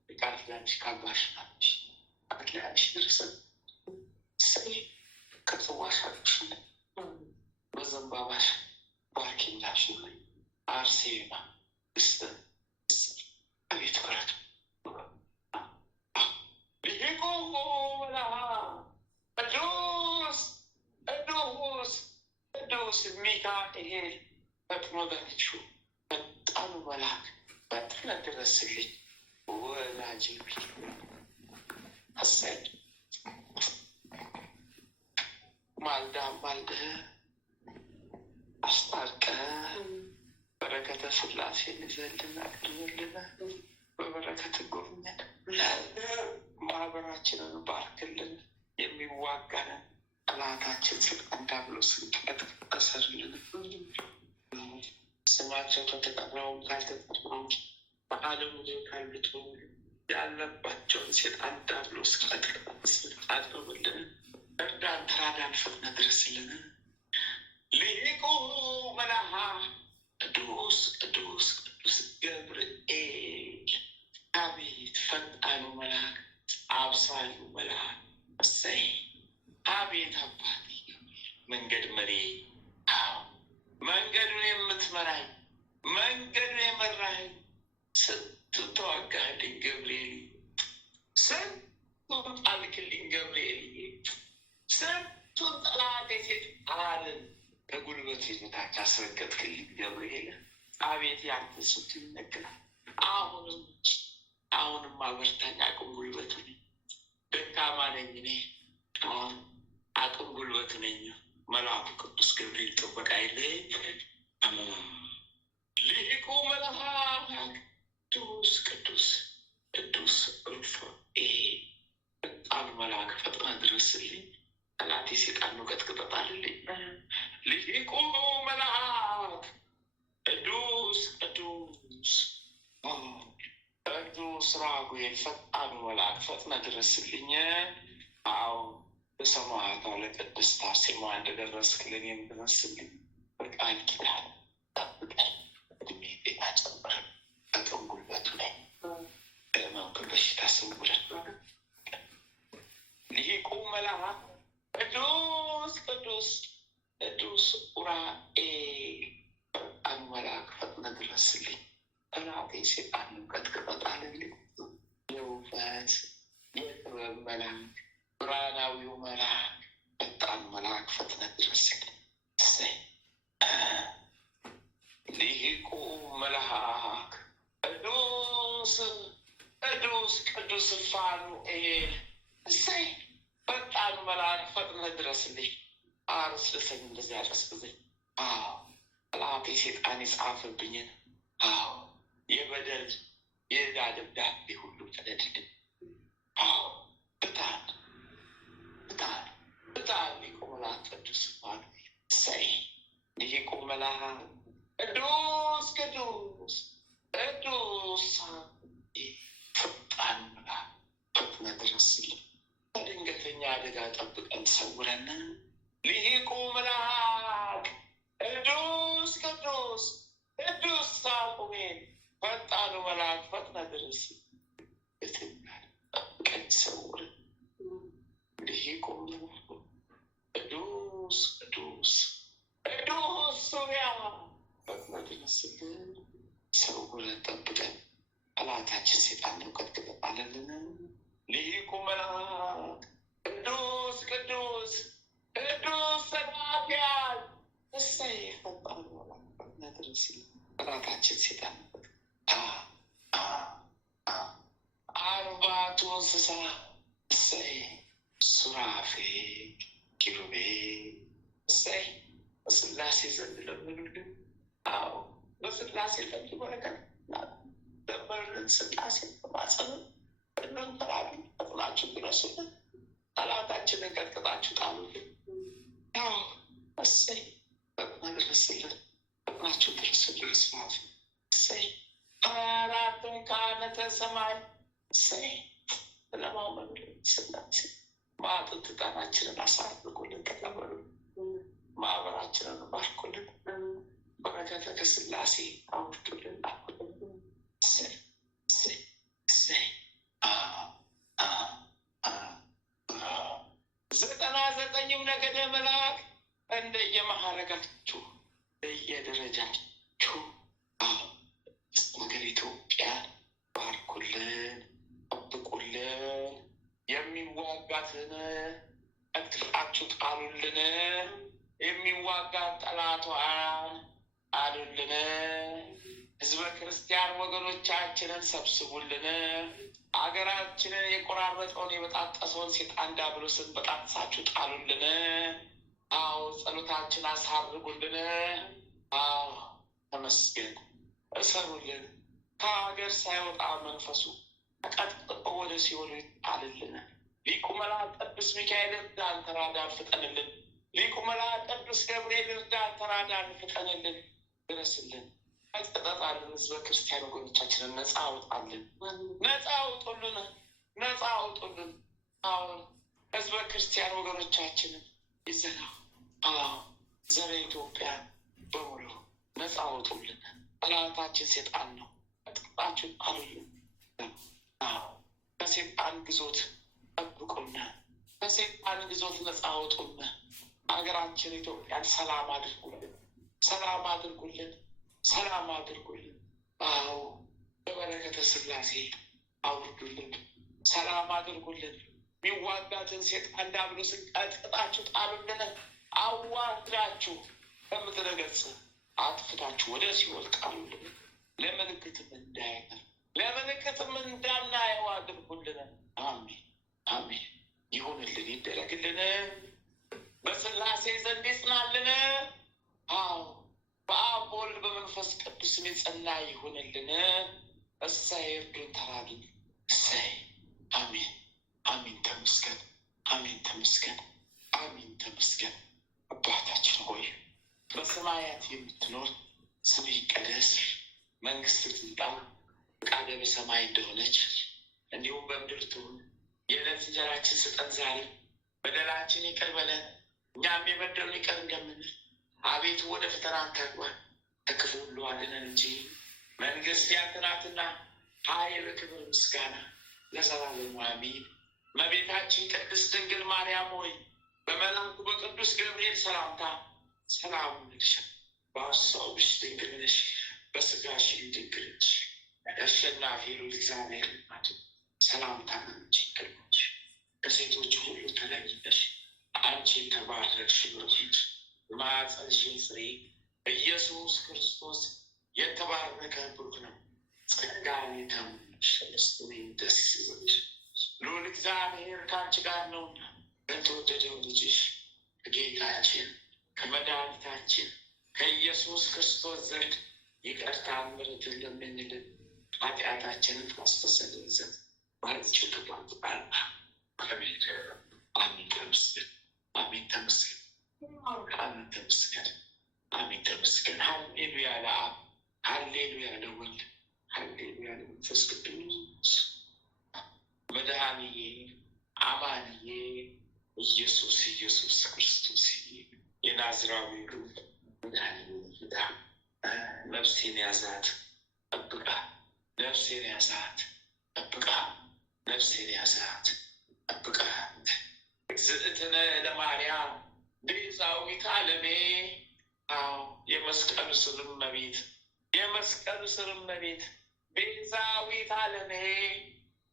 ቃል ኪዳንሽ ካባሽ ናች ቃል ኪዳንሽ ድረስን። እሰይ ከጽዋሽ አሉሽን በዘንባባሽ ባርኪላሽ አርሴማ እስተ አቤት በረከት ሊቁ ወላሃ ቅዱስ ቅዱስ ቅዱስ ሚካኤል ፈጥኖ ደራሹ ፈጣኑ መልአክ ፈጥነህ ድረስልኝ። ወላሂ ወዳጅ እሰይ ማልዳ ማልደህ አስታርቀህ በረከተ ስላሴን ይዘህልን አቅርብልን። በበረከት ጎብኘን። ማህበራችንን ባርክልን። የሚዋጋንን ጠላታችን ስልጣን ዲያብሎስን ቀጥቀሰርልን። ስማቸው ከተጠራውም ካልተጠራውም በዓለም ዙሪያ ካሉት ያለባቸውን ሰይጣን ዲያብሎስ ቀጥቀስር አቅርብልን። እርዳን፣ ተራዳን፣ ፈጥነህ ድረስልን። ሊቁ መልአክ ቅዱስ ቅዱስ ቅዱስ ገብርኤል አቤት ፈጣኑ መልአክ አብሳዩ መልአክ እሰይ አቤት አባቴ መንገድ መሪ መንገዱን የምትመራኝ መንገዱን የመራኝ ስንቱን ተዋጋህልኝ ገብርኤል፣ ስንቱን ጣልክልኝ ገብርኤል፣ ስንቱን ጠላቴ ሰይጣንን ከጉልበቴ በታች አስረገጥክልኝ ገብርኤል። አቤት ያንተ ስንቱ ይነገራል። አሁንም አበርታኝ፣ አቅም ጉልበቱ ነኝ። ደካማ ነኝ እኔ፣ አቅም ጉልበቱ ነኝ። መልአኩ ቅዱስ ገብርኤል ጥበቃ የለኝ። ሊቁ መልአክ ቅዱስ ቅዱስ ቅዱስ ሩፋኤል ፈጣኑ መልአክ ፈጥነህ ድረስልኝ። ጠላቴ ሰይጣን ነው ቀጥቅጠህ ጣልልኝ። ሊቁ መልአክ ቅዱስ ቅዱስ ቅዱስ ራጉኤል ፈጣኑ መልአክ ፈጥነህ ድረስልኝ። አዎ በሰማያቷ ለቅድስት አርሴማ እንደደረስክልን የምድረስልኝ በቃል ኪዳን ጠብቀኝ። እድሜ ጤና ጨምረን፣ አቅም ጉልበቱ ላይ ከሕመም በሽታ ሰውረን። ሊቁ መልአክ ቅዱስ ቅዱስ ቅዱስ ኡራኤል ፈጣኑ መልአክ ፈጥነህ ድረስልኝ። ጠላቴ ሰይጣንን ቀጥቅጠህ ጣልልኝ። የውበት የጥበብ መልአክ ብርሃናዊው መልአክ ፈጣኑ መልአክ ፈጥነህ ድረስልኝ። እሰይ ሊቁ መልአክ ቅዱስ ቅዱስ ቅዱስ ፋኑኤል እሰይ ፈጣኑ መልአክ ፈጥነህ ድረስልኝ። አርስልሰኝ እንደዚህ ያቀስቅዘኝ። አዎ ጠላቴ ሰይጣን የጻፈብኝን የበደል የዕዳ ደብዳቤ ሁሉ ቀደድልኝ። አዎ ብታን ሊቁ መልአክ ቅዱስ ፋኑኤል እሰይ ሊቁ መልአክ ቅዱስ ቅዱስ ቅዱስ ፈጣኑ መልአክ ፈጥነህ ድረስልኝ። ከድንገተኛ አደጋ ጠብቀን ሰውረን። ሊቁ መልአክ ቅዱስ ቅዱስ ቅዱስ ሳሙኤል ፈጣኑ መልአክ ፈጥነህ ድረስልኝ። ጠብቀን ሰውረን። ሊቁ ቅዱስ ቅዱስ ቅዱስ ሱሪያ ፈጥነህ ድረስልን። ሰውረን ጠብቀን። ጠላታችን ሰይጣን ነው ቀጥቅጠህ ጣልልን። ሊቁ መልአክ ቅዱስ ቅዱስ ቅዱስ ሰባክያን እሰይ ፈጣኑ መልአክ ፈጥነህ ድረስልን። ጠላታችን ሰይጣን ነው። አርባዕቱ እንስሳ እሰይ ሱራፌል ኪሩቤል እሰይ በስላሴ ዘንድ ለምኑልን። አዎ በስላሴ ዘንድ በረከት ለመኑልን። ስላሴ በማጸንን እንንተራሉ። ፈጥናችሁ ድረሱልን። ጠላታችንን ቀጥቅጣችሁ ጣሉልን። ያው እሰይ ፈጥነህ ድረስልን። ፈጥናችሁ ድረሱልን። ስላሴ እሰይ 24ቱን ካህናተ ሰማይ እሰይ ለማመኑልን። ስላሴ ማዕጠንት ጣናችንን አሳርጉልን። ተቀበሉ። ማህበራችንን ባርኩልን። በረከተ ከስላሴ አውርዱልን። አኩልን። እሰይ እሰይ እሰይ 99ኙም ነገደ መላእክት እንደየማዕረጋችሁ እንደየደረጃችሁ ሀገር ኢትዮጵያን ባርኩልን፣ ጠብቁልን። የሚዋጋትን ቀጥቅጣችሁ ጣሉልን። የሚዋጋት ጠላቷን አሉልን። ህዝበ ክርስቲያን ወገኖቻችንን ሰብስቡልን። አገራችንን የቆራረጠውን የበጣጠሰውን ሴጣን ዲያብሎስን በጣጥሳችሁ ጣሉልን። አዎ ጸሎታችን አሳርጉልን። አዎ ተመስገን። እሰሩልን። ከሀገር ሳይወጣ መንፈሱ ተቀጥቅጦ ወደ ሲኦል ይጣልልን። ሊቁ መልአክ ቅዱስ ሚካኤል እርዳን፣ ተራዳን፣ ፍጠንልን። ሊቁ መልአክ ቅዱስ ገብርኤል እርዳን፣ ተራዳን፣ ፍጠንልን፣ ድረስልን። ያስጠጣጣልን። ህዝበ ክርስቲያን ወገኖቻችንን ነፃ አውጣልን። ነፃ አውጡልን። ነፃ አውጡልን። አሁን ህዝበ ክርስቲያን ወገኖቻችንን ይዘና ዘረ ኢትዮጵያ በሙሉ ነፃ አውጡልን። ጠላታችን ሴጣን ነው። ጥጣችሁ አሉዩ ከሴጣን ግዞት ጠብቁና፣ ከሴጣን ግዞት ነፃ አውጡና። ሀገራችን ኢትዮጵያን ሰላም አድርጉልን። ሰላም አድርጉልን። ሰላም አድርጉልን። አዎ በበረከተ ስላሴ አውርዱልን። ሰላም አድርጉልን። የሚዋጋትን ሴጣን ዲያብሎስን ቀጥቅጣችሁ ጣሉልን። አዋርዳችሁ ከምድረ ገጽ አጥፍታችሁ ወደ ሲኦል ጣሉልን። ለምልክትም እንዳያቀር ለምልክትም እንዳናየው አድርጉልን። አሜን አሜን። ይሁንልን፣ ይደረግልን። በስላሴ ዘንድ ይጽናልን። አዎ በአብ በወልድ በመንፈስ ቅዱስ የጸና ይሁንልን። እሰይ እርዱን፣ ተራዱን። እሰይ አሜን አሜን። ተመስገን አሜን። ተመስገን አሜን። ተመስገን። አባታችን ሆይ በሰማያት የምትኖር ስምህ ይቀደስ፣ መንግስትህ ትምጣ፣ ፈቃድህ በሰማይ እንደሆነች እንዲሁም በምድር ትሁን። የዕለት እንጀራችንን ስጠን ዛሬ፣ በደላችን ይቅር በለን እኛም የበደሉንን ይቅር እንደምንል። አቤቱ ወደ ፈተና አታግባን፣ ከክፉ ሁሉ አድነን እንጂ መንግስት ያንተ ናትና፣ ኃይል፣ ክብር፣ ምስጋና ለዘላለሙ አሜን። እመቤታችን ቅድስት ድንግል ማርያም ሆይ በመልአኩ በቅዱስ ገብርኤል ሰላምታ ሰላም እንልሻለን። በሐሳብሽ ድንግል ነሽ፣ በሥጋሽም ድንግል ነሽ። የአሸናፊ ልዑል እግዚአብሔር እናት ሰላምታ አንቺ ይገባሽ። ከሴቶች ሁሉ ተለይተሽ አንቺ የተባረክሽ ብሩክ የማኅፀንሽ ፍሬ ኢየሱስ ክርስቶስ የተባረከ ብሩክ ነው። ጸጋን የተሞላሽ ደስ ይበልሽ፣ ልዑል እግዚአብሔር ከአንቺ ጋር ነውና ከተወደደው ልጅሽ ከጌታችን ከመድኃኒታችን ከኢየሱስ ክርስቶስ ዘንድ ይቅርታን ምሕረትን ለምኝልን ኃጢአታችንን ታስተሰርይልን ዘንድ ባርችው ተባርካል። አሜን አሜን። ተመስገን አሜን። ተመስገን አሜን። ተመስገን አሜን። ተመስገን። ሃሌሉያ ለአብ፣ ሃሌሉያ ለወልድ፣ ሃሌሉያ ለመንፈስ ቅዱስ። መድኃኒዬ አማንዬ ኢየሱስ ኢየሱስ ክርስቶስ የናዝራዊው መድኃኒት ነፍሴን ያዛት ጠብቃ፣ ነፍሴን ያዛት ጠብቃ፣ ነፍሴን ያዛት ጠብቃ። እግዝእትነ ለማርያም ቤዛዊተ ዓለሜ። አዎ የመስቀሉ ስር እመቤት፣ የመስቀሉ ስር እመቤት፣ ቤዛዊተ ዓለሜ፣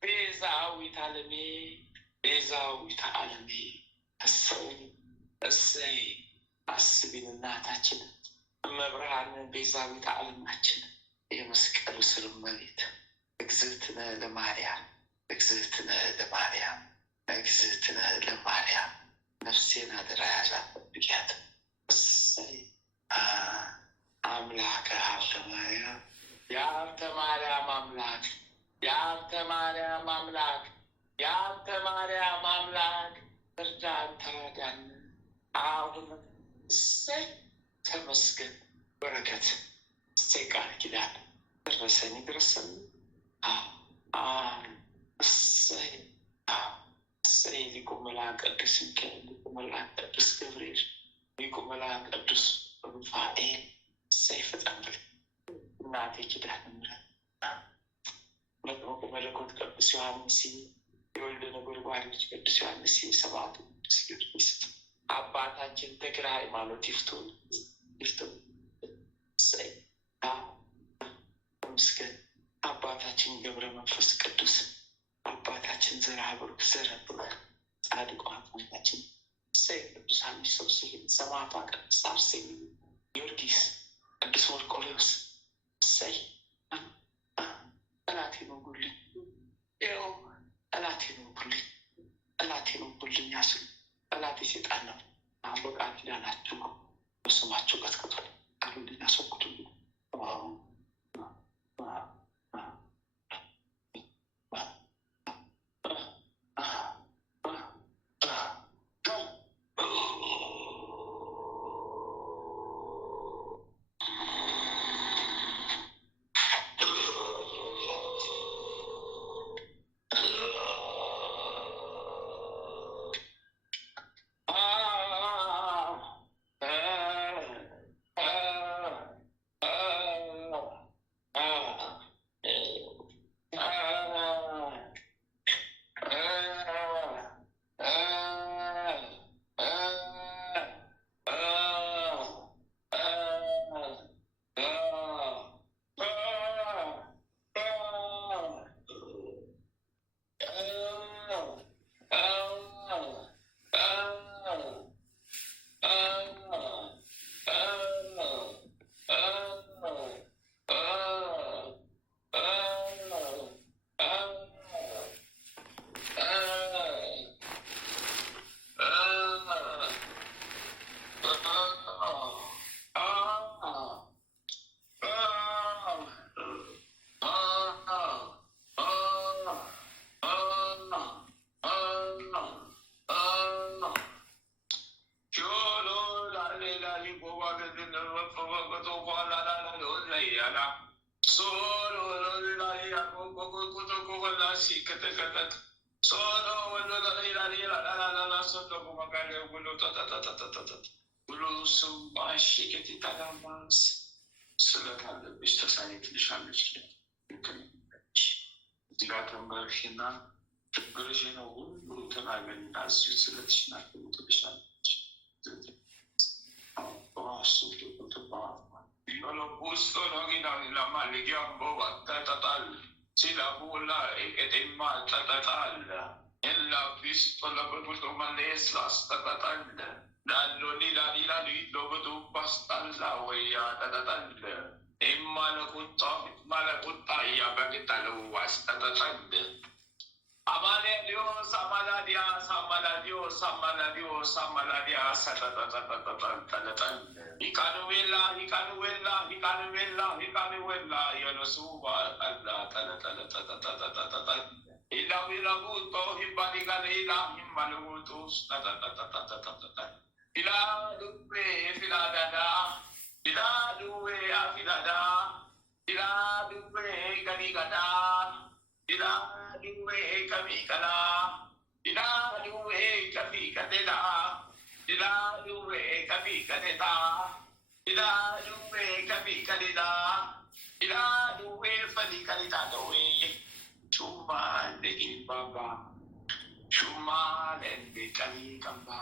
ቤዛዊተ ዓለሜ፣ ቤዛዊተ ዓለሜ። እሰይ እሰይ። አስቢን እናታችን እመብርሃን ቤዛዊተ ዓለማችን የመስቀሉ ስር እመቤት እግዝእትነ ለማርያም፣ እግዝእትነ ለማርያም፣ እግዝእትነ ለማርያም። ነፍሴን አደራ ያዛት ጠብቂያት። እሰይ አምላከ ሀብተ ማርያም፣ የሀብተ ማርያም አምላክ፣ የሀብተ ማርያም አምላክ፣ የሀብተ ማርያም አምላክ እርዳን፣ ተራዳን። አሁን እሰይ ተመስገን። በረከት እሰይ ቃል ኪዳን ደረሰን ይድረሰን። እሰይ እሰይ። ሊቁ መልአክ ቅዱስ ሚካኤል፣ ሊቁ መልአክ ቅዱስ ገብርኤል፣ ሊቁ መልአክ ቅዱስ ሩፋኤል እሰይ ፍጠንብል። እናቴ ኪዳነ ምሕረት መጥምቁ መለኮት ቅዱስ ዮሐንስ፣ የወልደ ነጎድጓድ ልጅ ቅዱስ ዮሐንስ፣ ሰማዕቱ ቅዱስ ጊዮርጊስ፣ አባታችን ተክለ ሃይማኖት ይፍቱን ይፍቱን። እሰይ ተመስገን። አባታችን ገብረ መንፈስ ቅዱስ፣ አባታችን ዘርአ ብሩክ ዘረ ብሩክ፣ ጻድቁ አባታችን እሰይ። ቅዱሳን ሰብስቤን፣ ሰማዕቷ ቅድስት አርሴማ፣ ጊዮርጊስ፣ ቅዱስ መርቆሬዎስ እሰይ። ጠላቴ መጉልኝ ይኸው አድርጉልኝ ስል ጠላት የሰይጣን ነው። አሁን በቃል ኪዳናችሁ በስማቸው ቀጥቅጡ አሉልኝ አስወግዱልኝ። ስለታለብሽ ተሳይትልሻለች እዚህ ጋር ተንበርሽና ችግርሽ ነው ሁሉ ተናገሪና እዚሁ ስለትሽናገሩ ትልሻለች። Busto no ginang maligyan bo at tatatal sila bula eketima tatatal ella visto la bebuto maleslas tatatal lalo nila lito betul pastal lawaya tatatal malakut ya bagi taluwas tatatal amale Dios amala Dios tatatal Ikanuwela Yonosuba Allah tatatal Ilang ilaguto hibalikan ilang himalutos tatatal Ilang dupe filadada Ilang dupe afilada Ilang dupe kaligada Ilang dupe kamikala Ilang dupe kamikatela Ilaluwe kami kaneta, ilaluwe kami kaneta, ilaluwe fali kaneta doe. Cuma lagi baba, cuma lende kami kamba,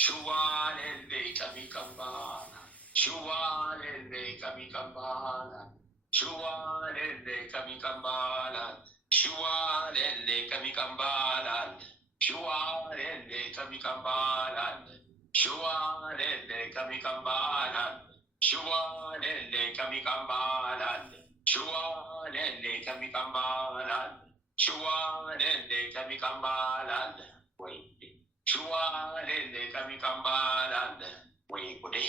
cuma lende kami kamba, cuma lende kami kamba, cuma lende kami kamba, cuma lende kami kamba, cuma lende kami kamba. Shualele kami kambalan, shualele kami kambalan, shualele kami kambalan, shualele kami kambalan, wait, shualele kami kambalan, wait, kude,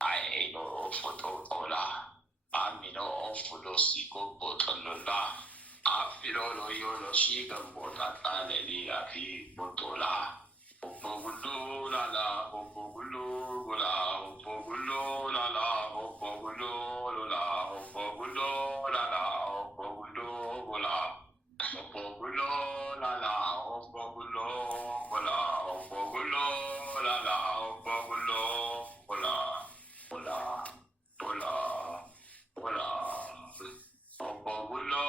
ay no foto ola, amino foto siko botolola, afilolo yolo shikam botatale li afi botola. Opogulu la la, opogulu la, opogulu la la, opogulu la, opogulu la la, opogulu la, opogulu la la, opogulu la, opogulu la la, opogulu la, ola, ola, ola, opogulu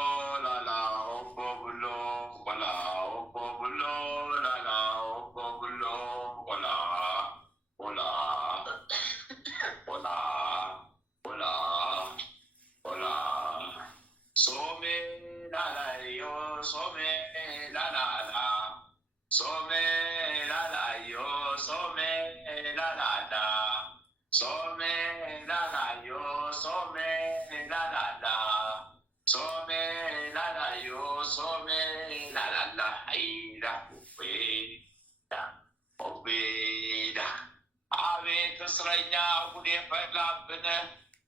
la la, opogulu la, opogulu la la. Some la la yo, some la la la, some la la yo, some la la la, some la la yo, some la la la, some la la yo, some la la la, ay la ቤዳ አቤት እስረኛ ጉዴ ፈላብን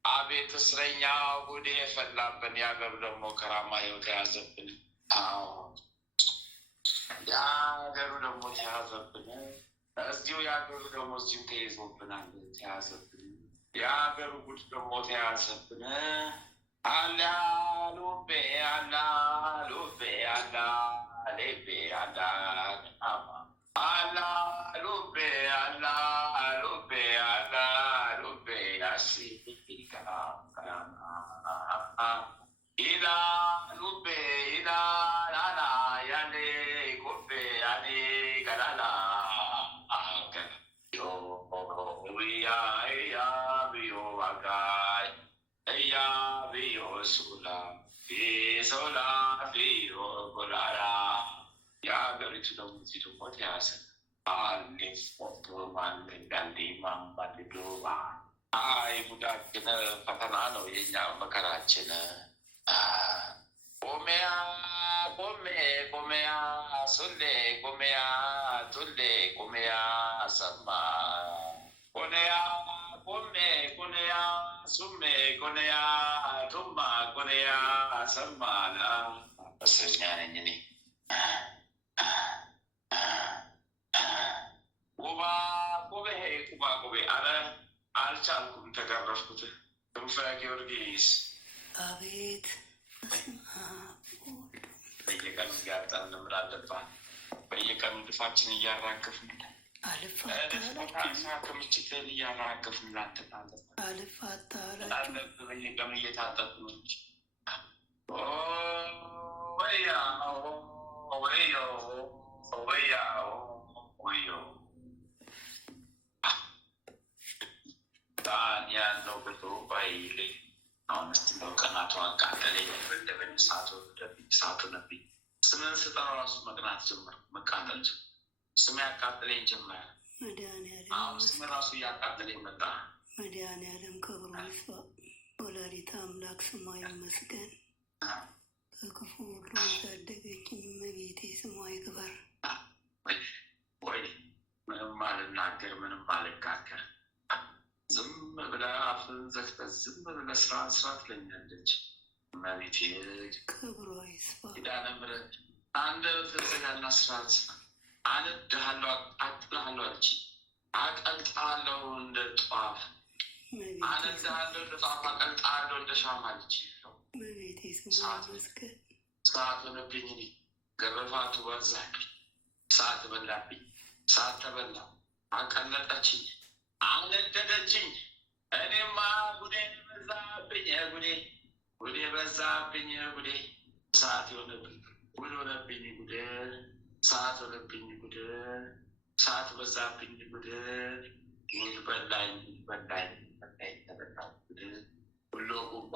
አቤት እስረኛ ጉዴ ፈላብን ያገሩ ደግሞ ከራማ ህይወት ተያዘብን ያገሩ ደግሞ ተያዘብን እዚሁ ያገሩ ደግሞ እዚሁ ተይዞብናል ተያዘብን ያገሩ ጉድ ደግሞ ተያዘብን አላ ሉቤ አላ ሉቤ አላ ሌቤ አላ አላ ሉቤ አላ ሉቤ አላ ሉቤ ያሲ ኢላ ሉቤ ኢላ ላላ ያሌ ጉቤ ያሌ ገላላ ያ ያ ብዮ ዋጋይ ያ ብዮ ሱላ ሶላ ብዮ ጎላላ የሀገሪቱ ደግሞ እዚህ ደግሞ ተያዘ አሌፍ ፎቶ ማለ ጋንዴ ማማልዶ አይ ጉዳችን ፈተና ነው የኛ መከራችን ቆሜያ ቆሜ ቆሜያ ሱሌ ቆሜያ ቱሌ ቆሜያ ሰማ ቆኔያ ቆሜ ቆኔያ ሱሜ ቆኔያ ቱማ ቆኔያ ሰማላ እስረኛ ነኝ እኔ ቁባ ቁቤ ቁባ ቁቤ አረ አልቻልኩም ተገረፍኩት ክንፈ ጊዮርጊስ አቤት በየቀኑ እያጣን ልምድ አለባት በየቀኑ ድፋችን እያራገፍን ከምችትን እያራገፍን ላንተናለፍ አልፋታላችሁ በየቀኑ እየታጠጡ ነው እንጂ ወያ ወዮ ወያ ወዮ ያለው ብሎ ባይል አሁን ስትለው ቀናቱ አቃጠለኝ በለበኝ ሰዓቱ ነብኝ ስምን ስጠራ ራሱ መቅናት ጀመር መቃጠል ስም ያቃጥለኝ ጀመር አሁን ስም ራሱ እያቃጠለኝ መጣ መድኃኒዓለም ክብሩ ይስፋ ወላዲተ አምላክ ስሟ ይመስገን ከክፉ ሁሉ የታደገችኝ እመቤቴ ስሟ ይክበር ወይ ምንም አልናገር ምንም አልጋገር ዝም ብለህ አፍህን ዘግተህ ዝም ብለህ ስራ ትለኛለች እመቤቴ ክብሯ ይስፋ ኪዳነ ምሕረት አንደበትህን ዝጋና ስርዓት አነድሃለሁ አጥልሃለሁ አለች አቀልጥሃለሁ እንደ ጧፍ አነድሃለሁ እንደ ጧፍ አቀልጥሃለሁ እንደ ሻማ አለች እመቤቴ ስሟ ይመስገን ሰዓት ሆነብኝ እኔ ገረፋቱ በዛብኝ ሰዓት በላብኝ ሰዓት ተበላሁ አቀለጠችኝ አነደደችኝ እኔማ ጉዴ በዛብኝ ጉዴ በዛብኝ ጉዴ ሰዓት ሆነብኝ ጉድ ሆነብኝ ጉዴ ሰዓት ሆነብኝ ጉድ ሰዓት በዛብኝ ጉድ ጉድ በላኝ ተበላሁ ጉድ ሁሉ ጉባ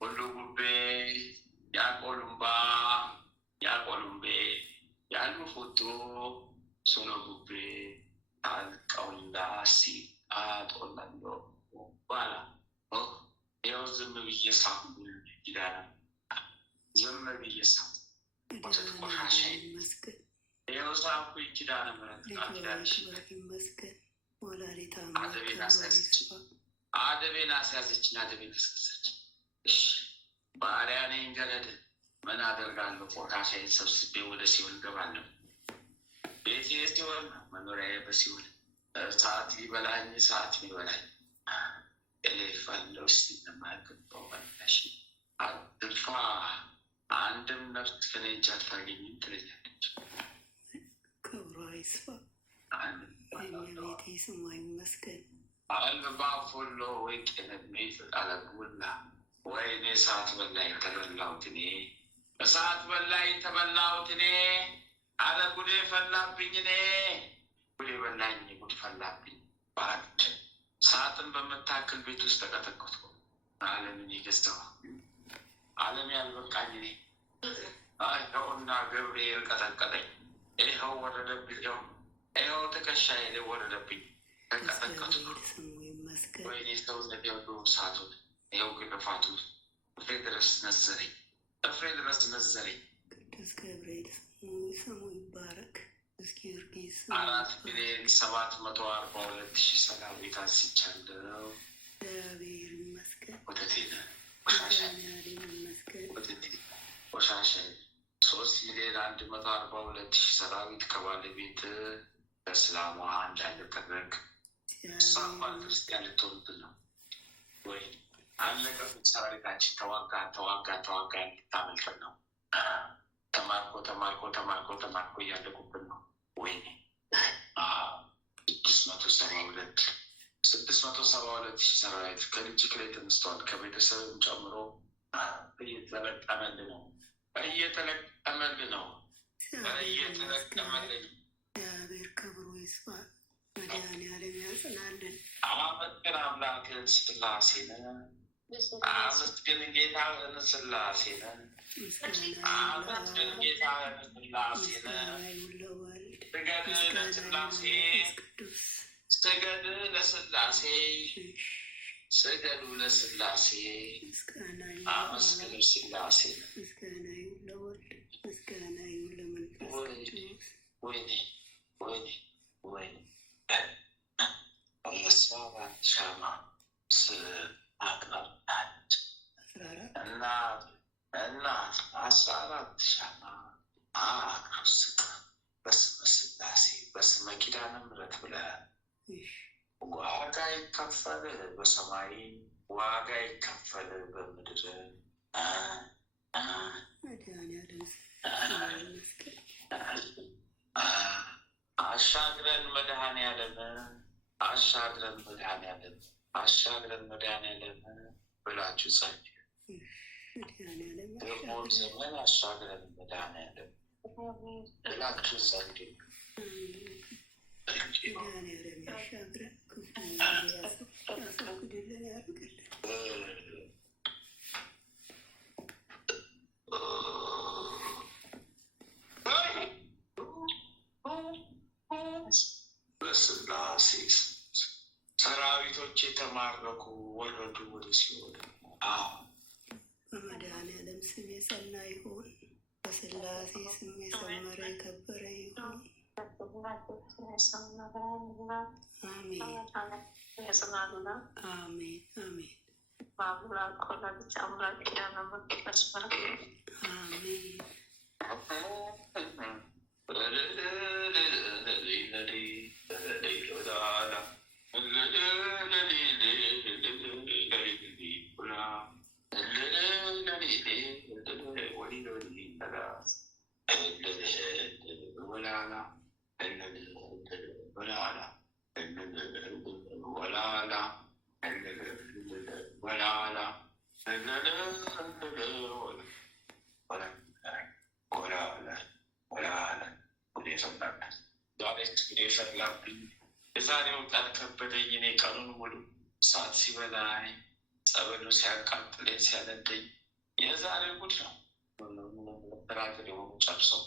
ሁሉ ጉቤ ያቆሉምባ ያቆሉምቤ ያሉ ፎቶ ሶሎ ጉቤ አልቀውላሲ አጦላሎ ባላ ይኸው ዝም ብዬ ሳሁ ኪዳነ ዝም ብዬ ሳሁ ቆሻሻ ይኸው ሳሁ ኪዳነ ምሕረት ይመስገን ወላዲተ አደቤን አስያዘችኝ አደቤን አስገዛችኝ ባሪያ ነኝ ገረድ ምን አደርጋለሁ ቆሻሻዬን ሰብስቤ ወደ ሲኦል እገባለሁ ቤቴ ሲኦል መኖሪያዬ በሲኦል ሰዓት ሊበላኝ እልፋለሁ ሲነማገባው ባላሽ አትልፋ አንድም ነፍስ ከኔ እጅ አታገኝም ትለኛለች ክብሯ ይስፋ እመቤቴ ስሟ ይመስገን አልባ ፎሎ ወይ ጤነሜ አለጉላ ወይኔ ሰዓት በላይ ተበላሁት እኔ እሳት በላይ ተበላሁት እኔ አለ ጉዴ ፈላብኝ እኔ ጉዴ በላኝ ጉድ ፈላብኝ በአንድ ሰዓትን በምታክል ቤት ውስጥ ተቀጠቀጥኩ ዓለምን የገዛው ዓለም ያልበቃኝ እኔ ይኸውና ገብርኤል ቀጠቀጠኝ ይኸው ወረደብኝ ይኸው ትከሻዬ ላይ ወረደብኝ ተቀጠቀጥኩ ወይኔ ሰውነቴ ሁሉ እሳቱን ይኸው ግርፋቱ እፍሬ ድረስ ነዘረኝ ቅዱስ ገብርኤል ስሙ ይባረክ። ቅዱስ ጊዮርጊስ 4,742,000 ሰራዊት አንስቻለሁ። እግዚአብሔር ይመስገን። ወተቴን ቆሻሻ ቆሻሻ 3,142,000 ሰራዊት ከባለቤት በስላሟ እንዳልተደረግ ሳፋን ክርስቲያን ልትሆንብን ነው ወይ? አለቀ። ሰራዊታችን ተዋጋ ልታመልጠን ነው። ተማርኮ እያለቁብን ነው። ወይኔ 672,000 ሰራዊት ከልጅ ላይ ተነስተዋል። ከቤተሰብም ጨምሮ እየተለቀመልን ነው። እግዚአብሔር ክብሩ ይስፋ። መድኃኒዓለም ያጽናልን። አመስግን አምላክን ስላሴን፣ አመስግን ጌታህን ስላሴን፣ አመስግን ጌታህን ስላሴን። ስገድ ለስላሴ፣ ስገድ ለስላሴ፣ ስገዱ ለስላሴ፣ አመስግኑ ስላሴ። ምስጋና ይሁን ለወልድ፣ ምስጋና ይሁን ለመንፈስ ቅዱስ። ወይኔ የእሷን ሻማ አቅናች እናት 14 ሻማ አቅርብ በስመ ስላሴ በስመ ኪዳነ ምሕረት ብለህ ዋጋ ይከፈል በሰማይ ዋጋ ይከፈል በምድር። አሻግረን መድኃኒዓለም ብላችሁ ጸልዩ። ደግሞ ዘመን አሻግረን መድኃኒዓለም ብላችሁ ጸልዩ። መድኃኒዓለም ያሻግረን፣ ክፉ ያስወግድልን፣ ያርቅልን። በስላሴ ሰራዊቶች የተማረኩ ወረዱ ወደ ሲኦል። በመድኃኒዓለም ስም የጸና ይሁን። በስላሴ ስም የሰመረ የከበረ ይሁን። አሜን አሜን አሜን የዛሬው ቀን ከበደኝ። እኔ ቀኑን ሙሉ እሳት ሲበላኝ፣ ጸበሉ ሲያቃጥለኝ፣ ሲያነደኝ የዛሬ ጉድ ነው። ራትር የሆኑ ጨርሰው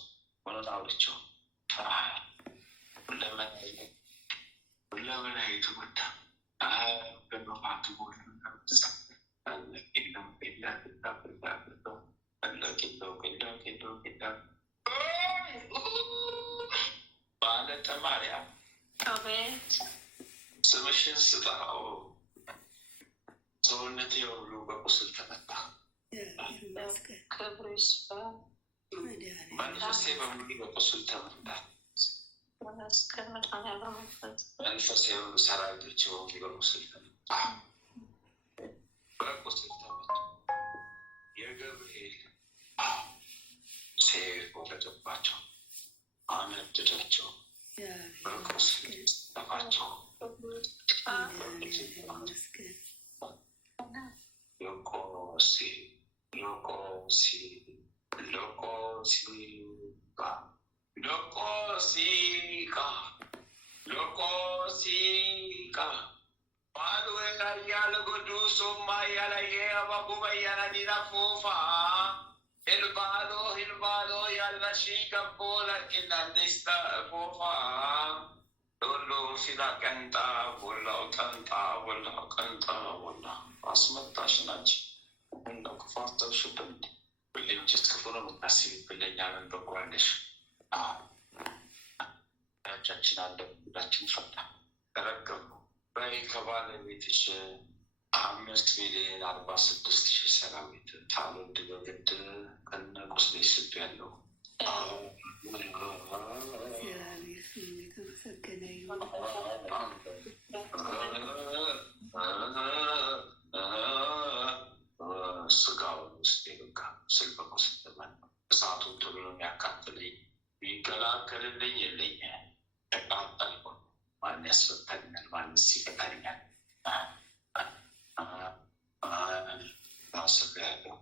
ሆኖት አውርቸው ሁለመናዊ ተጎዳ በመፋቱ ቦት ባለተ ማርያም ስምሽን ስጠራው ሰውነቴ ሁሉ በቁስል ተመታ። መንፈሴ በሙሉ በቁስል ተመታ። መንፈሴ ሁሉ ሰራዊቶች በሙሉ በቁስል ተመታ። በቁስል ተመታ። የገብርኤል ሴፍ ወረደባቸው፣ አነደዳቸው። በቁስል ጠፋቸው። አስመጣሽ ናች እንደው ክፉ አሰብሽብን። ሁሌም ችስ ክፉ ነው የምታስቢብን። ለእኛ ምን በጎ አለሽ? ጠላቶቻችን አለ ሁላችን ፈታ ተረገሙ። በይ ከባለቤትሽ 5,046,000 ሰራዊት ታውልድ በግድ ከነ ቁስሌ ስብ ያለው እግዚአብሔር ስሙ የተመሰገነ ይሁን። ስጋውን ውስጥ የበቃ ስልበቁ ስትመን እሳቱን ቶሎ የሚያካትለኝ የሚገላገልልኝ የለኝ። ተቃጠልኩ። ማን ያስፈታኛል? ማንስ ይፈታኛል? ታስሬያለሁ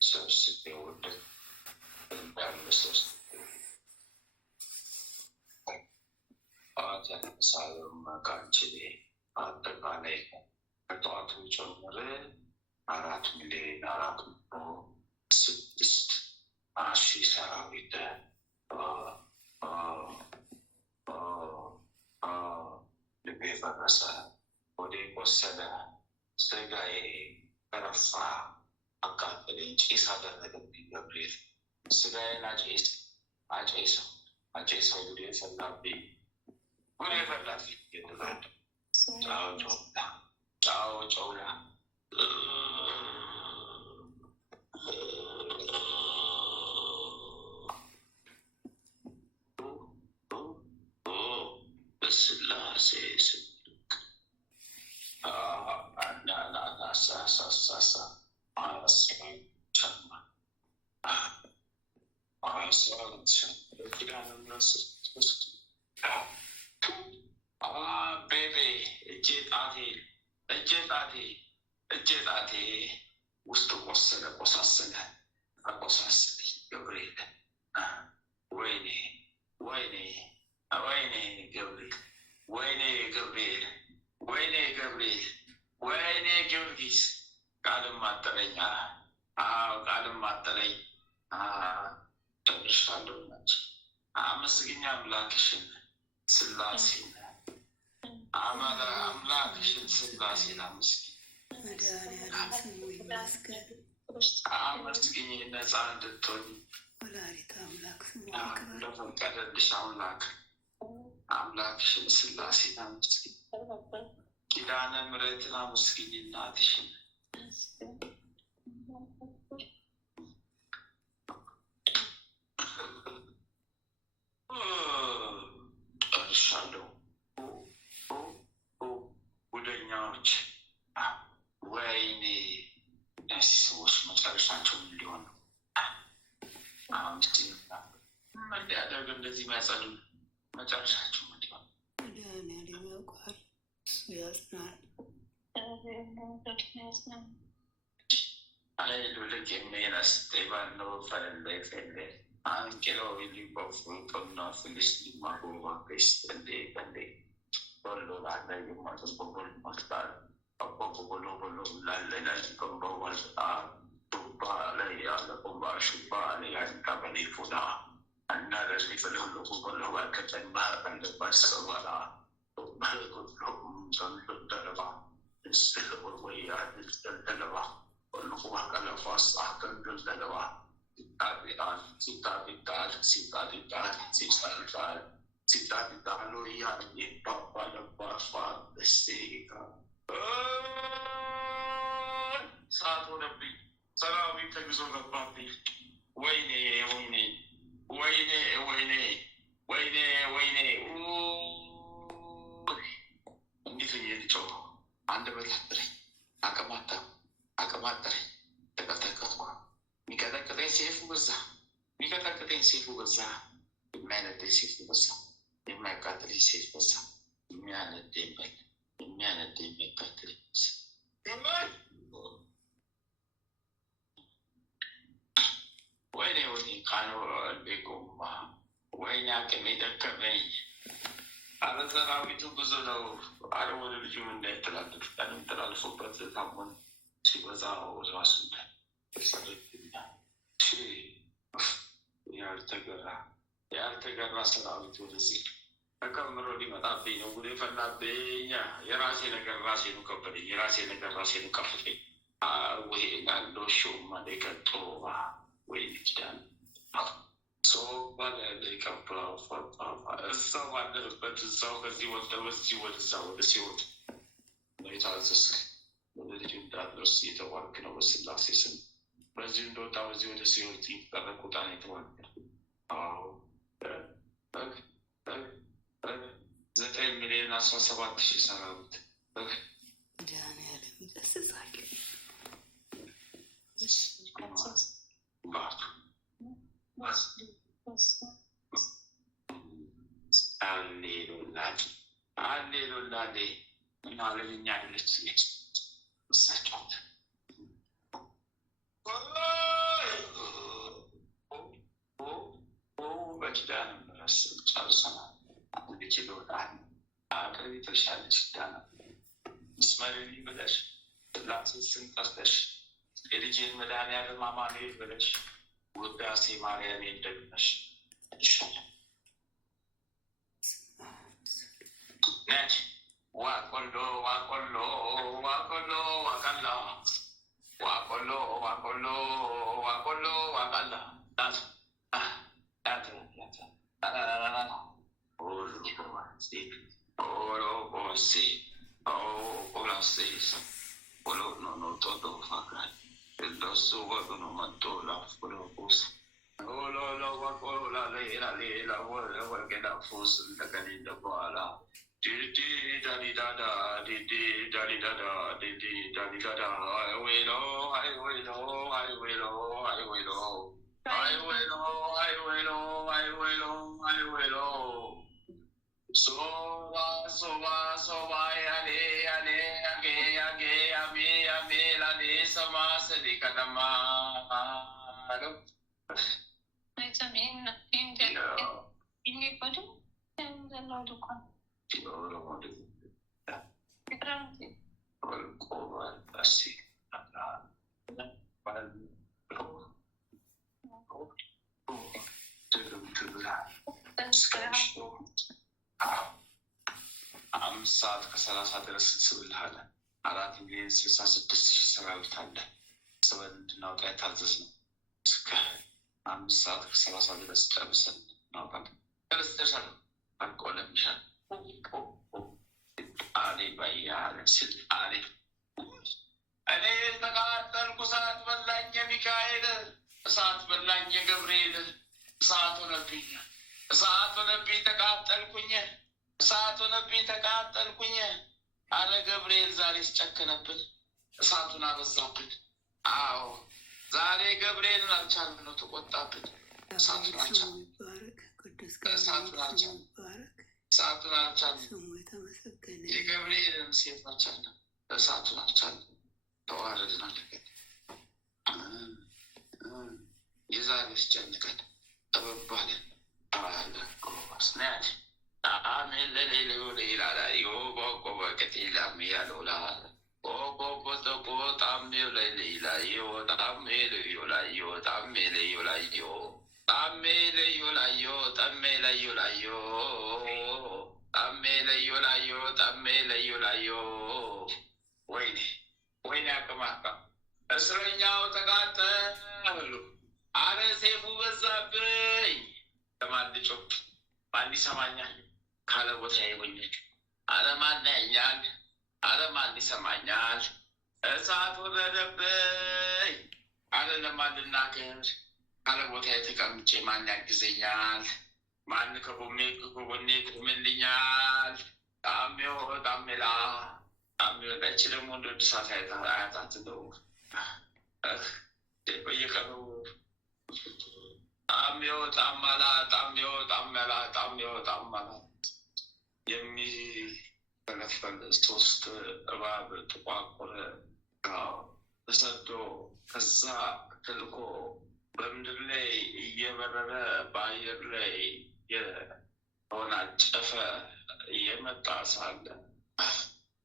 ሰብስቤ ወደ እንዳልመሰስ ሳለም ካንችሌ አጠቃላይ ከጠዋቱ ጨምር 4,406,000 ሰራዊት ልቤ ፈረሰ፣ ወደ ቆሰለ፣ ስጋዬ ከረፋ፣ አቃጠለኝ፣ ጭስ አደረገብኝ ገብርኤል። ስጋዬን አጨሰው ጉዴ ፈላብኝ፣ ጉዴ ፈላብኝ። የትበል ጫው ጨውላ በስላሴ ስልክ አናናሳሳሳሳ ቤቤ እጄ ጣቴ ውስጥ ቆሰለ፣ ቆሳሰለ ገብርኤል። ወይኔ ገብርኤል፣ ወይኔ ጊዮርጊስ። ቃልም አጠረኝ፣ ቃልም አጠረኝ። ጨርሻለሁ። አመስግኛ አምላክሽን ስላሴን፣ አምላክሽን ስላሴን አመስግኝ። መድኃኒዓለም ስሙ ይመስገን። አመስግኝ ነፃ እንድትሆኝ ወላዲተ አምላክ ስሙ ይክበር። ለፈቀደልሽ አምላክሽን ስላሴን አመስግኝ። ኪዳነ ምሕረትን አመስግኝ እናትሽን። ጨርሻለሁ። ጉደኛዎች፣ ወይኔ እነዚህ ሰዎች መጨረሻቸው ምን ሊሆን ነው? እንዲያደርግ እንደዚህ የሚያጸዱ መጨረሻቸው ምን ሊሆን? መድኃኒዓለም ያውቃል፣ እሱ ያጽናል። ሉልክ የሚነስ ባለው ፈለለ ፈለ አንቄለው ሊቆፍሩና ፍልስጢማ ጎባ ክስጠንዴ ቀንዴ በሎ ላለ የማተስበቦል ማስታል አቦቦሎ ቦሎ ላለላል ቆንበዋልጣ ቱባ ላይ ያለ ቆንባ ሹባ ላይ ያንታ በኔፉና እና ረስ ሊፈለሉ ቦሎ ዋልከተን ማረቀንደባስ ሰባላ ባለቁጥሎም ዘንደለባ ስልወር ወያ ደለባ ወልቁ አቀለፋስ አከንደለባ ሲጣጣሉ እያለ ባባለባፋ ደስቴጋ ሰዓት ሆነብኝ። ሰራዊት ተግዞ ገባብኝ። ወይኔ እንዴት ልጨው አንድ በታጥረኝ አቀማጠረኝ ተቀጠቀጥኩ። የሚቀጠቅጠኝ ሴፉ በዛ፣ የሚያነደኝ ሴፉ በዛ፣ የማያቃጥለኝ ሴፍ በዛ፣ የሚያነደኝ የሚያቃጥለኝ ወይኔ ካኖ ቤጎማ ወይኔ አቅሜ ደከመኝ። አረ ሰራዊቱ ብዙ ነው። አረ ወደ ልጁም እንዳይተላለፍ ተላልፎበት ታሞን ሲበዛ ራሱ ያልተገራ ሰራዊት ወደዚህ ተከምሮ ሊመጣብኝ ነው። ጉዴ ፈላብኝ። የራሴ ነገር ራሴኑ ከበደኝ። የራሴ ነገር ራሴኑ ከፍተኝ። we and no show money can throw way done. So, but they come for someone, but so as you want to see what is our suit. Later, this religion that no see the work in our season. President don't have the suit that I could only one. Oh, the 10 million as was about she's around. Eligible Madame Mamma village would see Maria in the Net Wakolo, Wakala. That's oh, see. Oh, see. No, todo faca. El doso va no mató la fuerza. Oh, la la que la fuerza la canita para. Didi da da, didi da da, didi da da. I will. So sama sedikit nama. Macam ini pada yang lalu kan. Berarti. Kalau pasti ada. ሰዓት ከ30 ድረስ ስብልሃለ 4,066,000 ሰራዊት አለ ስበን እንድናውጣ የታዘዝ ነው። እስከ 5 ሰዓት ከ30 ድረስ ጨርሰን እናውጣለን። ደርሳለ አልቆለምሻል አሌ ባያለ ስል አሌ እኔ ተቃጠልኩ። እሳት በላኝ የሚካኤል፣ እሳት በላኝ የገብርኤል፣ እሳት ሆነብኝ፣ እሳት ሆነብኝ ተቃጠልኩኝ፣ እሳት ሆነብኝ ተቃጠልኩኝ። አለ ገብርኤል ዛሬ ስጨከነብን፣ እሳቱን አበዛብን። አዎ ዛሬ ገብርኤልን አልቻልን ነው፣ ተቆጣብን። እሳቱን አልቻልን፣ እሳቱን አልቻልን። የገብርኤልን ሴት አልቻልን፣ እሳቱን አልቻልን። ተዋረድን አለቀን። የዛሬ ስጨንቀን ጠበባለን አለ ስናያት አሜን ለሌሎ ሌላላዮ ቦቆ በቀቴላሚ ያሎላ ቦቆ ጣሜው ለሌላዮ ጣሜ ለዮላዮ ጣሜ ለዮላዮ ጣሜ ለዮላዮ ጣሜ ለዮላዮ ጣሜ ለዮላዮ ጣሜ ለዮላዮ ወይኔ አቅማቃ እስረኛው ተቃጠሉ። አረ ሴፉ በዛብኝ ለማልጮ ማን ይሰማኛል ካለ ቦታ ይሆኛል። አረ ማን ያኛል? አረ ማን ይሰማኛል? እሳት ወረደብኝ። አረ ለማን ልናገር ካለ ቦታ የተቀምጬ ማን ያግዘኛል? ማን ከጎኔ ቆምልኛል? ጣሜው ጣሜላ ጣሜው ዳች ደግሞ እንደ እሳት አያታት ነው በየቀኑ ጣሜው ጣማላ ጣሜው ጣመላ ጣሜው ጣማላ የሚፈለፈል 3 እባብ ጥቋቁር ተሰዶ ከዛ ተልኮ በምድር ላይ እየበረረ በአየር ላይ የሆናጨፈ እየመጣ ሳለ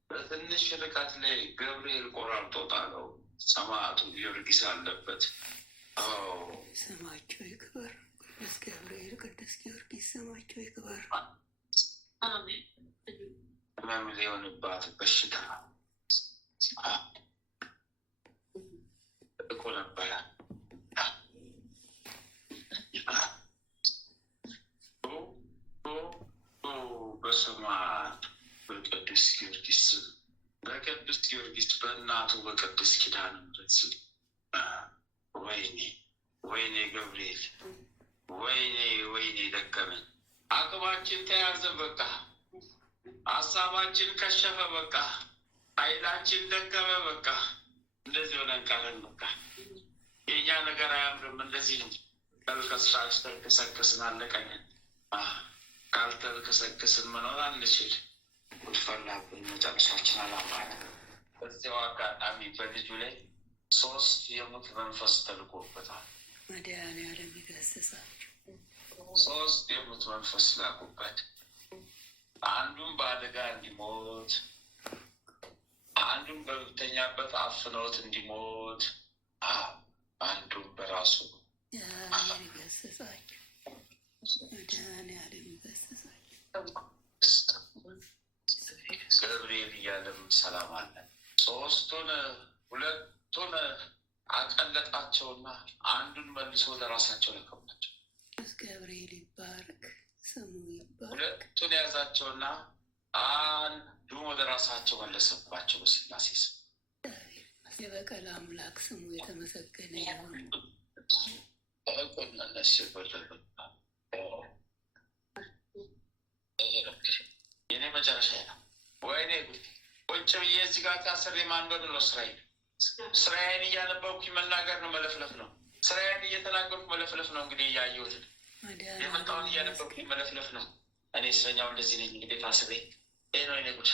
በትንሽ ርቀት ላይ ገብርኤል ቆራርጦ ጣለው። ሰማዕቱ ጊዮርጊስ አለበት። ስማቸው ይክበር። ቅዱስ ገብርኤል፣ ቅዱስ ጊዮርጊስ ስማቸው ይክበር። አሜን። ህመም ሊሆንባት በሽታ በቅዱስ ጊዮርጊስ በእናቱ በቅዱስ ኪዳነ ምሕረት ስም ወይኔ ገብርኤል ወይኔ ደከመን። አቅማችን ተያዘ በቃ፣ ሀሳባችን ከሸፈ በቃ፣ ኃይላችን ደከመ በቃ። እንደዚህ ሆነን ቀረን በቃ። የእኛ ነገር አያምርም። እንደዚህ ነው። ተልከሰከስን አለቀን። ካልተልከሰከስን መኖር አንችል። ጉድፈላብን። መጨረሻችን አላማረ። በዚያው አጋጣሚ በልጁ ላይ 3 የሙት መንፈስ ተልቆበታል። መድኃኒዓለም ይገስጻቸው። 3 የሙት መንፈስ ላኩበት። አንዱም በአደጋ እንዲሞት፣ አንዱም በተኛበት አፍነውት እንዲሞት፣ አንዱም በራሱ ይገስጻቸው። መድኃኒዓለም ይገስጻቸው። ገብርኤል እያለም ሰላም አለ። 3ቱን 2ቱን አቀለጣቸውና አንዱን መልሶ ወደ ራሳቸው ለቀባቸው። ገብርኤል ይባረክ፣ ስሙ ይባረክ። 2ቱን የያዛቸውና አንዱን ወደ ራሳቸው መለሰባቸው። በስላሴ ስም የበቀል አምላክ ስሙ የተመሰገነ ይሁን። የኔ መጨረሻ ነው። ወይኔ ቁጭ ብዬ እዚህ ጋር ታስሬ ማንበብ ነው ስራዬ። ስራዬን እያነበብኩኝ መናገር ነው፣ መለፍለፍ ነው። ስራዬን እየተናገርኩ መለፍለፍ ነው። እንግዲህ እያየሁት የመጣውን እያነበብኩኝ መለፍለፍ ነው። እኔ እስረኛው እንደዚህ ነኝ። እንግዲህ ታስሬ ይህ ነው የኔ ጉድ።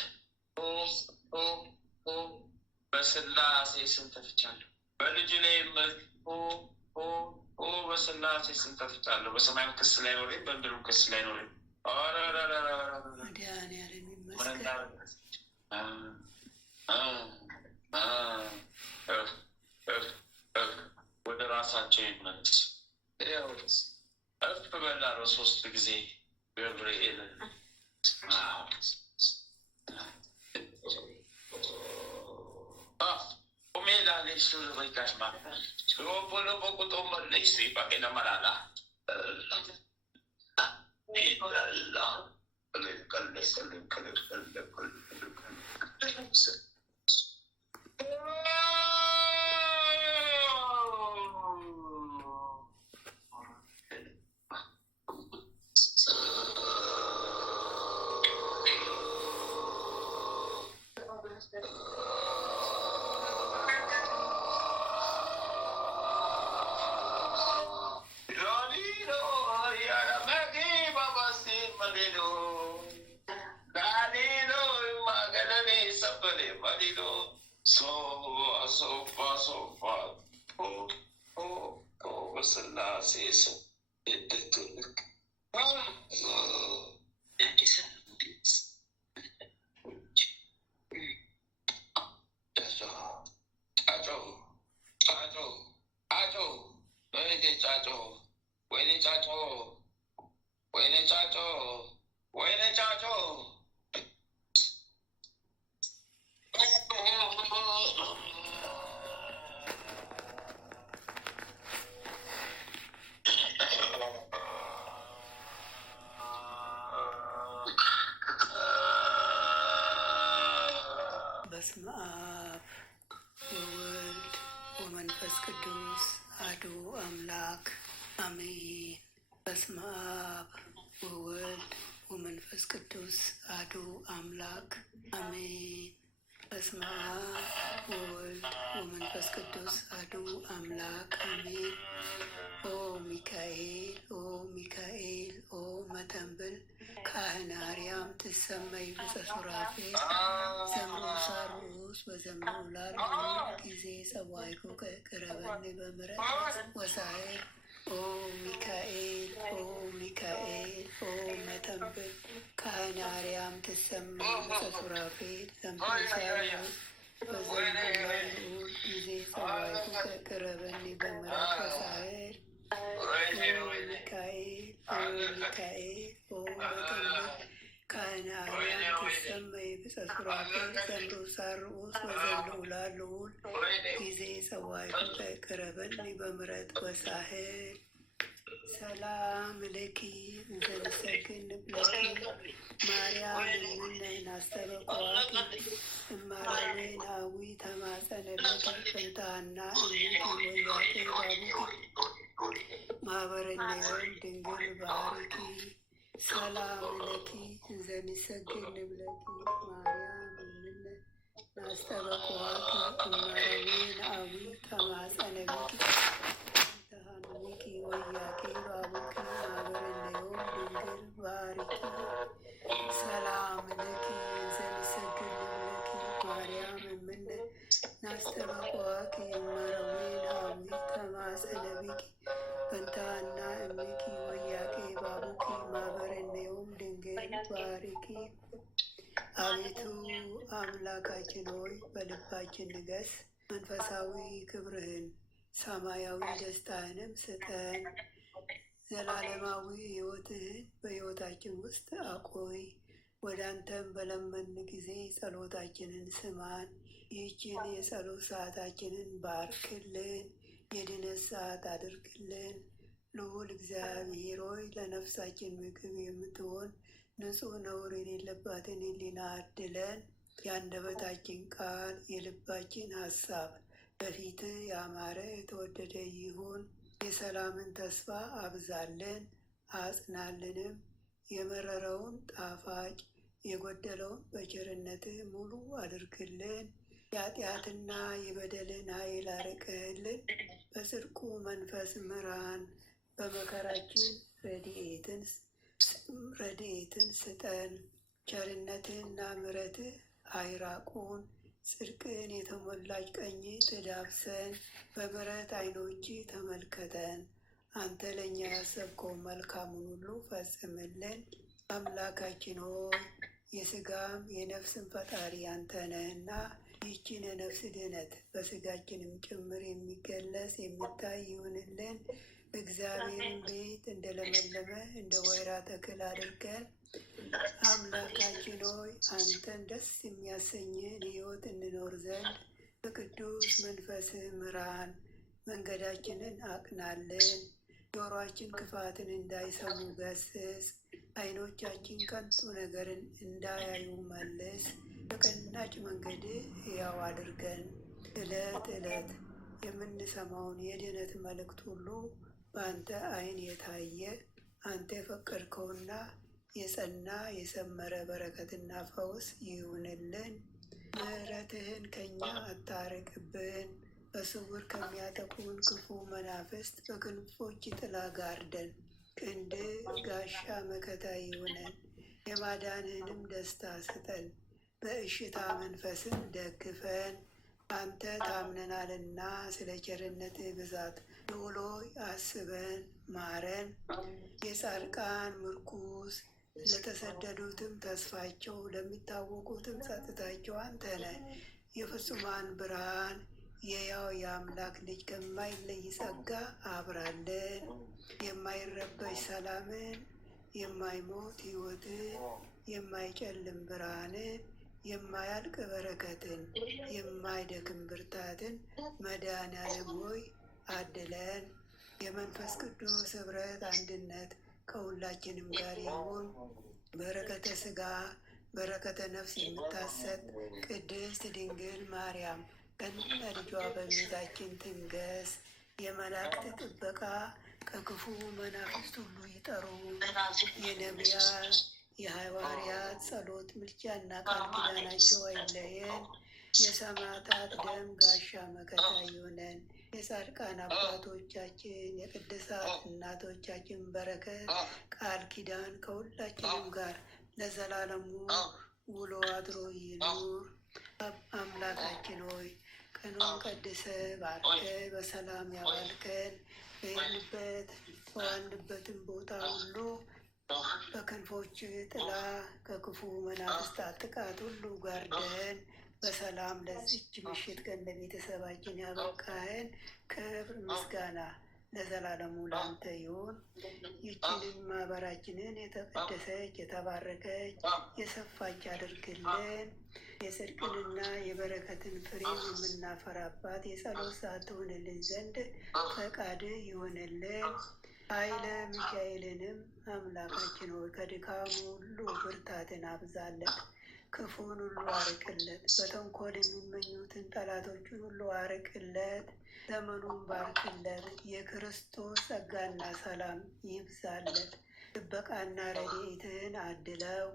በስላሴ ስም ተፍቻለሁ። በልጁ ላይ በስላሴ ስም ተፍቻለሁ። በሰማይም ክስ ላይ ኖሬ፣ በምድሩም ክስ ላይ ኖሬ። መድኃኒዓለም ይመስገን። ወደ ራሳቸው ይመለስ። እፍ በላለው 3 ጊዜ ገብርኤል በስመ አብ ወወልድ ወመንፈስ ቅዱስ አሐዱ አምላክ አሜን። በስመ አብ ወወልድ ወመንፈስ ቅዱስ አሐዱ አምላክ አሜን። በስመ አብ ወወልድ ወመንፈስ ቅዱስ አሐዱ አምላክ አሜን። ኦ ሚካኤል ኦ መተንብል ካህነ አርያም ትሰመይ በጸሱራፌል ዘምሮ ሳሩስ በዘምሮ ላሉ ጊዜ ጸዋይኩ ቅረበኒ በምሕረት ወሳኤል ኦ ሚካኤል ኦ መተንብል ካህነ አርያም ትሰመይ በጸሱራፌል ዘምሮ ሳሩስ በዘምሮ ላሉ ጊዜ ጸዋይኩ ቅረበኒ በምሕረት ወሳኤል ሚካኤል መተንብል ካህነ አርያም ትሰመይ በጸሱራፌል ዘምሮ ሳርዑስ ወዘምሮ ላሉ ጊዜ ጸዋዕኩ ቅረበኒ በምሕረት ወሳህል ሰላም ለኪ እንዘንሰግን ብለኪ ማርያም እምነ አስተበኩዋኪ እማራዊ ናዊ ተማጸነለኪ ፍንታና እምኪ ወያቄ ባቡኪ ማህበረነዮም ድንግል ባርኪ ሰላም ለኪ እንዘንሰግን ብለኪ ማርያም እምነ አስተበኩዋኪ እማራዊ ናዊ ተማጸነለኪ ሚኪ ወያቄ ባቡኪ ማህበረነዮም ድንግል ባርኪ ሰላም ለኪ ዘንሰግድ ለኪ ማርያም እምነ ናስተበኩዋኪ እመረዊን አዊ ተማጸነቢኪ በንታና እምኪ ወያቄ ባቡኪ ማህበረነዮም ድንግል ባርኪ። አቤቱ አምላካችን ሆይ በልባችን ንገስ፣ መንፈሳዊ ክብርህን ሰማያዊ ደስታህንም ስጠን። ዘላለማዊ ሕይወትህን በሕይወታችን ውስጥ አቆይ። ወደ አንተም በለመን ጊዜ ጸሎታችንን ስማን። ይህችን የጸሎት ሰዓታችንን ባርክልን፣ የድነት ሰዓት አድርግልን። ልዑል እግዚአብሔር ሆይ ለነፍሳችን ምግብ የምትሆን ንጹሕ ነውር የሌለባትን ሕሊና አድለን። የአንደበታችን ቃል የልባችን ሀሳብ በፊት ያማረ የተወደደ ይሁን። የሰላምን ተስፋ አብዛልን አጽናልንም። የመረረውን ጣፋጭ የጎደለውን በቸርነትህ ሙሉ አድርግልን። የኃጢአትና የበደልን ኃይል አርቅህልን። በጽድቁ መንፈስ ምራን። በመከራችን ረድኤትን ስጠን። ቸርነትህና ምሕረትህ አይራቁን። ጽድቅን የተሞላች ቀኝ ትዳብሰን። በምሕረት ዓይኖች ተመልከተን። አንተ ለእኛ ያሰብከውን መልካሙን ሁሉ ፈጽምልን። አምላካችን ሆይ የሥጋም የነፍስን ፈጣሪ አንተ ነህና ይህችን የነፍስ ድነት በሥጋችንም ጭምር የሚገለጽ የሚታይ ይሁንልን። እግዚአብሔርን ቤት እንደለመለመ እንደ ወይራ ተክል አድርገን አምላካችን ሆይ አንተን ደስ የሚያሰኝን ሕይወት እንኖር ዘንድ በቅዱስ መንፈስህ ምራን። መንገዳችንን አቅናልን። ጆሮአችን ክፋትን እንዳይሰሙ ገስጽ። ዓይኖቻችን ከንቱ ነገርን እንዳያዩ መልስ። በቀናች መንገድ ሕያው አድርገን። ዕለት ዕለት የምንሰማውን የድነት መልእክት ሁሉ በአንተ ዓይን የታየ አንተ የፈቀድከውና የጸና የሰመረ በረከትና ፈውስ ይሁንልን። ምሕረትህን ከኛ አታርቅብን። በስውር ከሚያጠቁን ክፉ መናፍስት በክንፎች ጥላ ጋርደን። ክንድ ጋሻ መከታ ይሁነን። የማዳንህንም ደስታ ስጠን። በእሽታ መንፈስም ደግፈን። አንተ ታምነናልና ስለ ቸርነትህ ብዛት ልዑል ሆይ አስበን ማረን። የጻድቃን ምርኩዝ ለተሰደዱትም ተስፋቸው ለሚታወቁትም ጸጥታቸው አንተ ነህ። የፍጹማን ብርሃን የሕያው የአምላክ ልጅ ከማይለይ ጸጋ አብራለን። የማይረበሽ ሰላምን፣ የማይሞት ሕይወትን፣ የማይጨልም ብርሃንን፣ የማያልቅ በረከትን፣ የማይደክም ብርታትን መድኃኔዓለም ሆይ አድለን። የመንፈስ ቅዱስ ኅብረት አንድነት ከሁላችንም ጋር ይሁን። በረከተ ሥጋ በረከተ ነፍስ የምታሰጥ ቅድስት ድንግል ማርያም ከነ ልጇ በቤታችን ትንገስ። የመላእክት ጥበቃ ከክፉ መናፍስት ሁሉ ይጠሩ። የነቢያት የሐዋርያት ጸሎት ምልጃና ቃል ኪዳናቸው አይለየን። የሰማዕታት ደም ጋሻ መከታ ይሆነን። የጻድቃን አባቶቻችን የቅድሳት እናቶቻችን በረከት ቃል ኪዳን ከሁላችንም ጋር ለዘላለሙ ውሎ አድሮ ይኑር። አምላካችን ሆይ ቀኑን ቀድሰ ባርከ በሰላም ያዋልከን። በሄድንበት በዋልንበትም ቦታ ሁሉ በክንፎች ጥላ ከክፉ መናፍስታት ጥቃት ሁሉ ጋርደን በሰላም ለዚች ምሽት ቀን ለቤተሰባችን ያበቃህን ክብር ምስጋና ለዘላለሙ ላንተ ይሁን። ይችንን ማህበራችንን የተቀደሰች የተባረከች የሰፋች አድርግልን። የጽድቅንና የበረከትን ፍሬ የምናፈራባት የጸሎት ሰዓት ትሆንልን ዘንድ ፈቃድ ይሆንልን። ኃይለ ሚካኤልንም አምላካችን ሆይ ከድካሙ ሁሉ ብርታትን አብዛለት፣ ክፉን ሁሉ አርቅለት፣ በተንኮል የሚመኙትን ጠላቶችን ሁሉ አርቅለት፣ ዘመኑን ባርክለት፣ የክርስቶስ ጸጋና ሰላም ይብዛለት፣ ጥበቃና ረድኤትን አድለው፣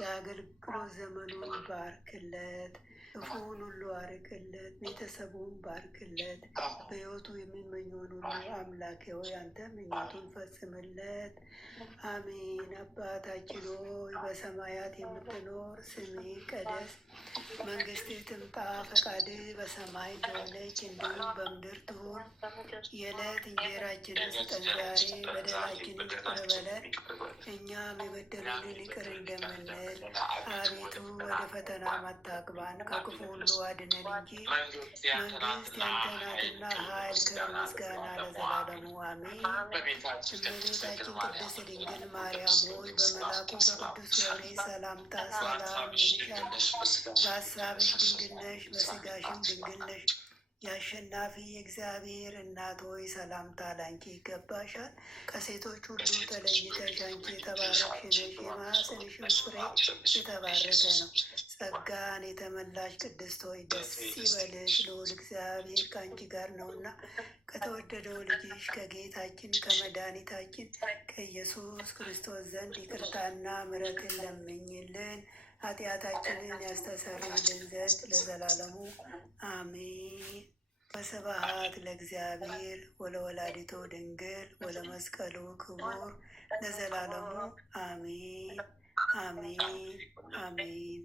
የአገልግሎት ዘመኑን ባርክለት፣ ክፉን ሁሉ አርቅለት፣ ቤተሰቡን ባርክለት፣ በሕይወቱ የሚመኘውን ሁሉ አምላኬ ሆይ አንተ ምኞቱን ፈጽምለት። አሜን። አባታችን ሆይ በሰማያት የምትኖር ስምህ ይቀደስ፣ መንግስትህ ትምጣ፣ ፈቃድህ በሰማይ እንደሆነች እንዲሁም በምድር ትሁን። የዕለት እንጀራችንን ስጠን ዛሬ፣ በደላችንን ይቅር በለን እኛም የበደሉንን ይቅር እንደምንል፣ አቤቱ ወደ ፈተና አታግባን ከክፉ ሁሉ አድነን እንጂ መንግስት ያንተ ናትና ኃይል፣ ክብር፣ ምስጋና ለዘላለሙ አሜን። እመቤታችን ቅድስት ድንግል ማርያም ሆይ በመልአኩ በቅዱስ ገብርኤል ሰላምታ ሰላም ይልሻል። በሀሳብሽ ድንግል ነሽ፣ በስጋሽም ድንግል ነሽ። የአሸናፊ የእግዚአብሔር እናት ሆይ ሰላምታ ላንቺ ይገባሻል። ከሴቶች ሁሉ ተለይተሽ አንቺ የተባረክሽ ነሽ፣ የማኅፀንሽም ፍሬ የተባረከ ነው። ጸጋን የተመላሽ ቅድስት ሆይ ደስ ይበልሽ፣ ልዑል እግዚአብሔር ከአንቺ ጋር ነውና ከተወደደው ልጅሽ ከጌታችን ከመድኃኒታችን ከኢየሱስ ክርስቶስ ዘንድ ይቅርታና ምሕረትን ለምኝልን ኃጢአታችንን ያስተሰርይልን ዘንድ ለዘላለሙ አሜን። ወስብሐት ለእግዚአብሔር ወለወላዲቱ ድንግል ወለመስቀሉ ክቡር ለዘላለሙ አሜን አሜን አሜን።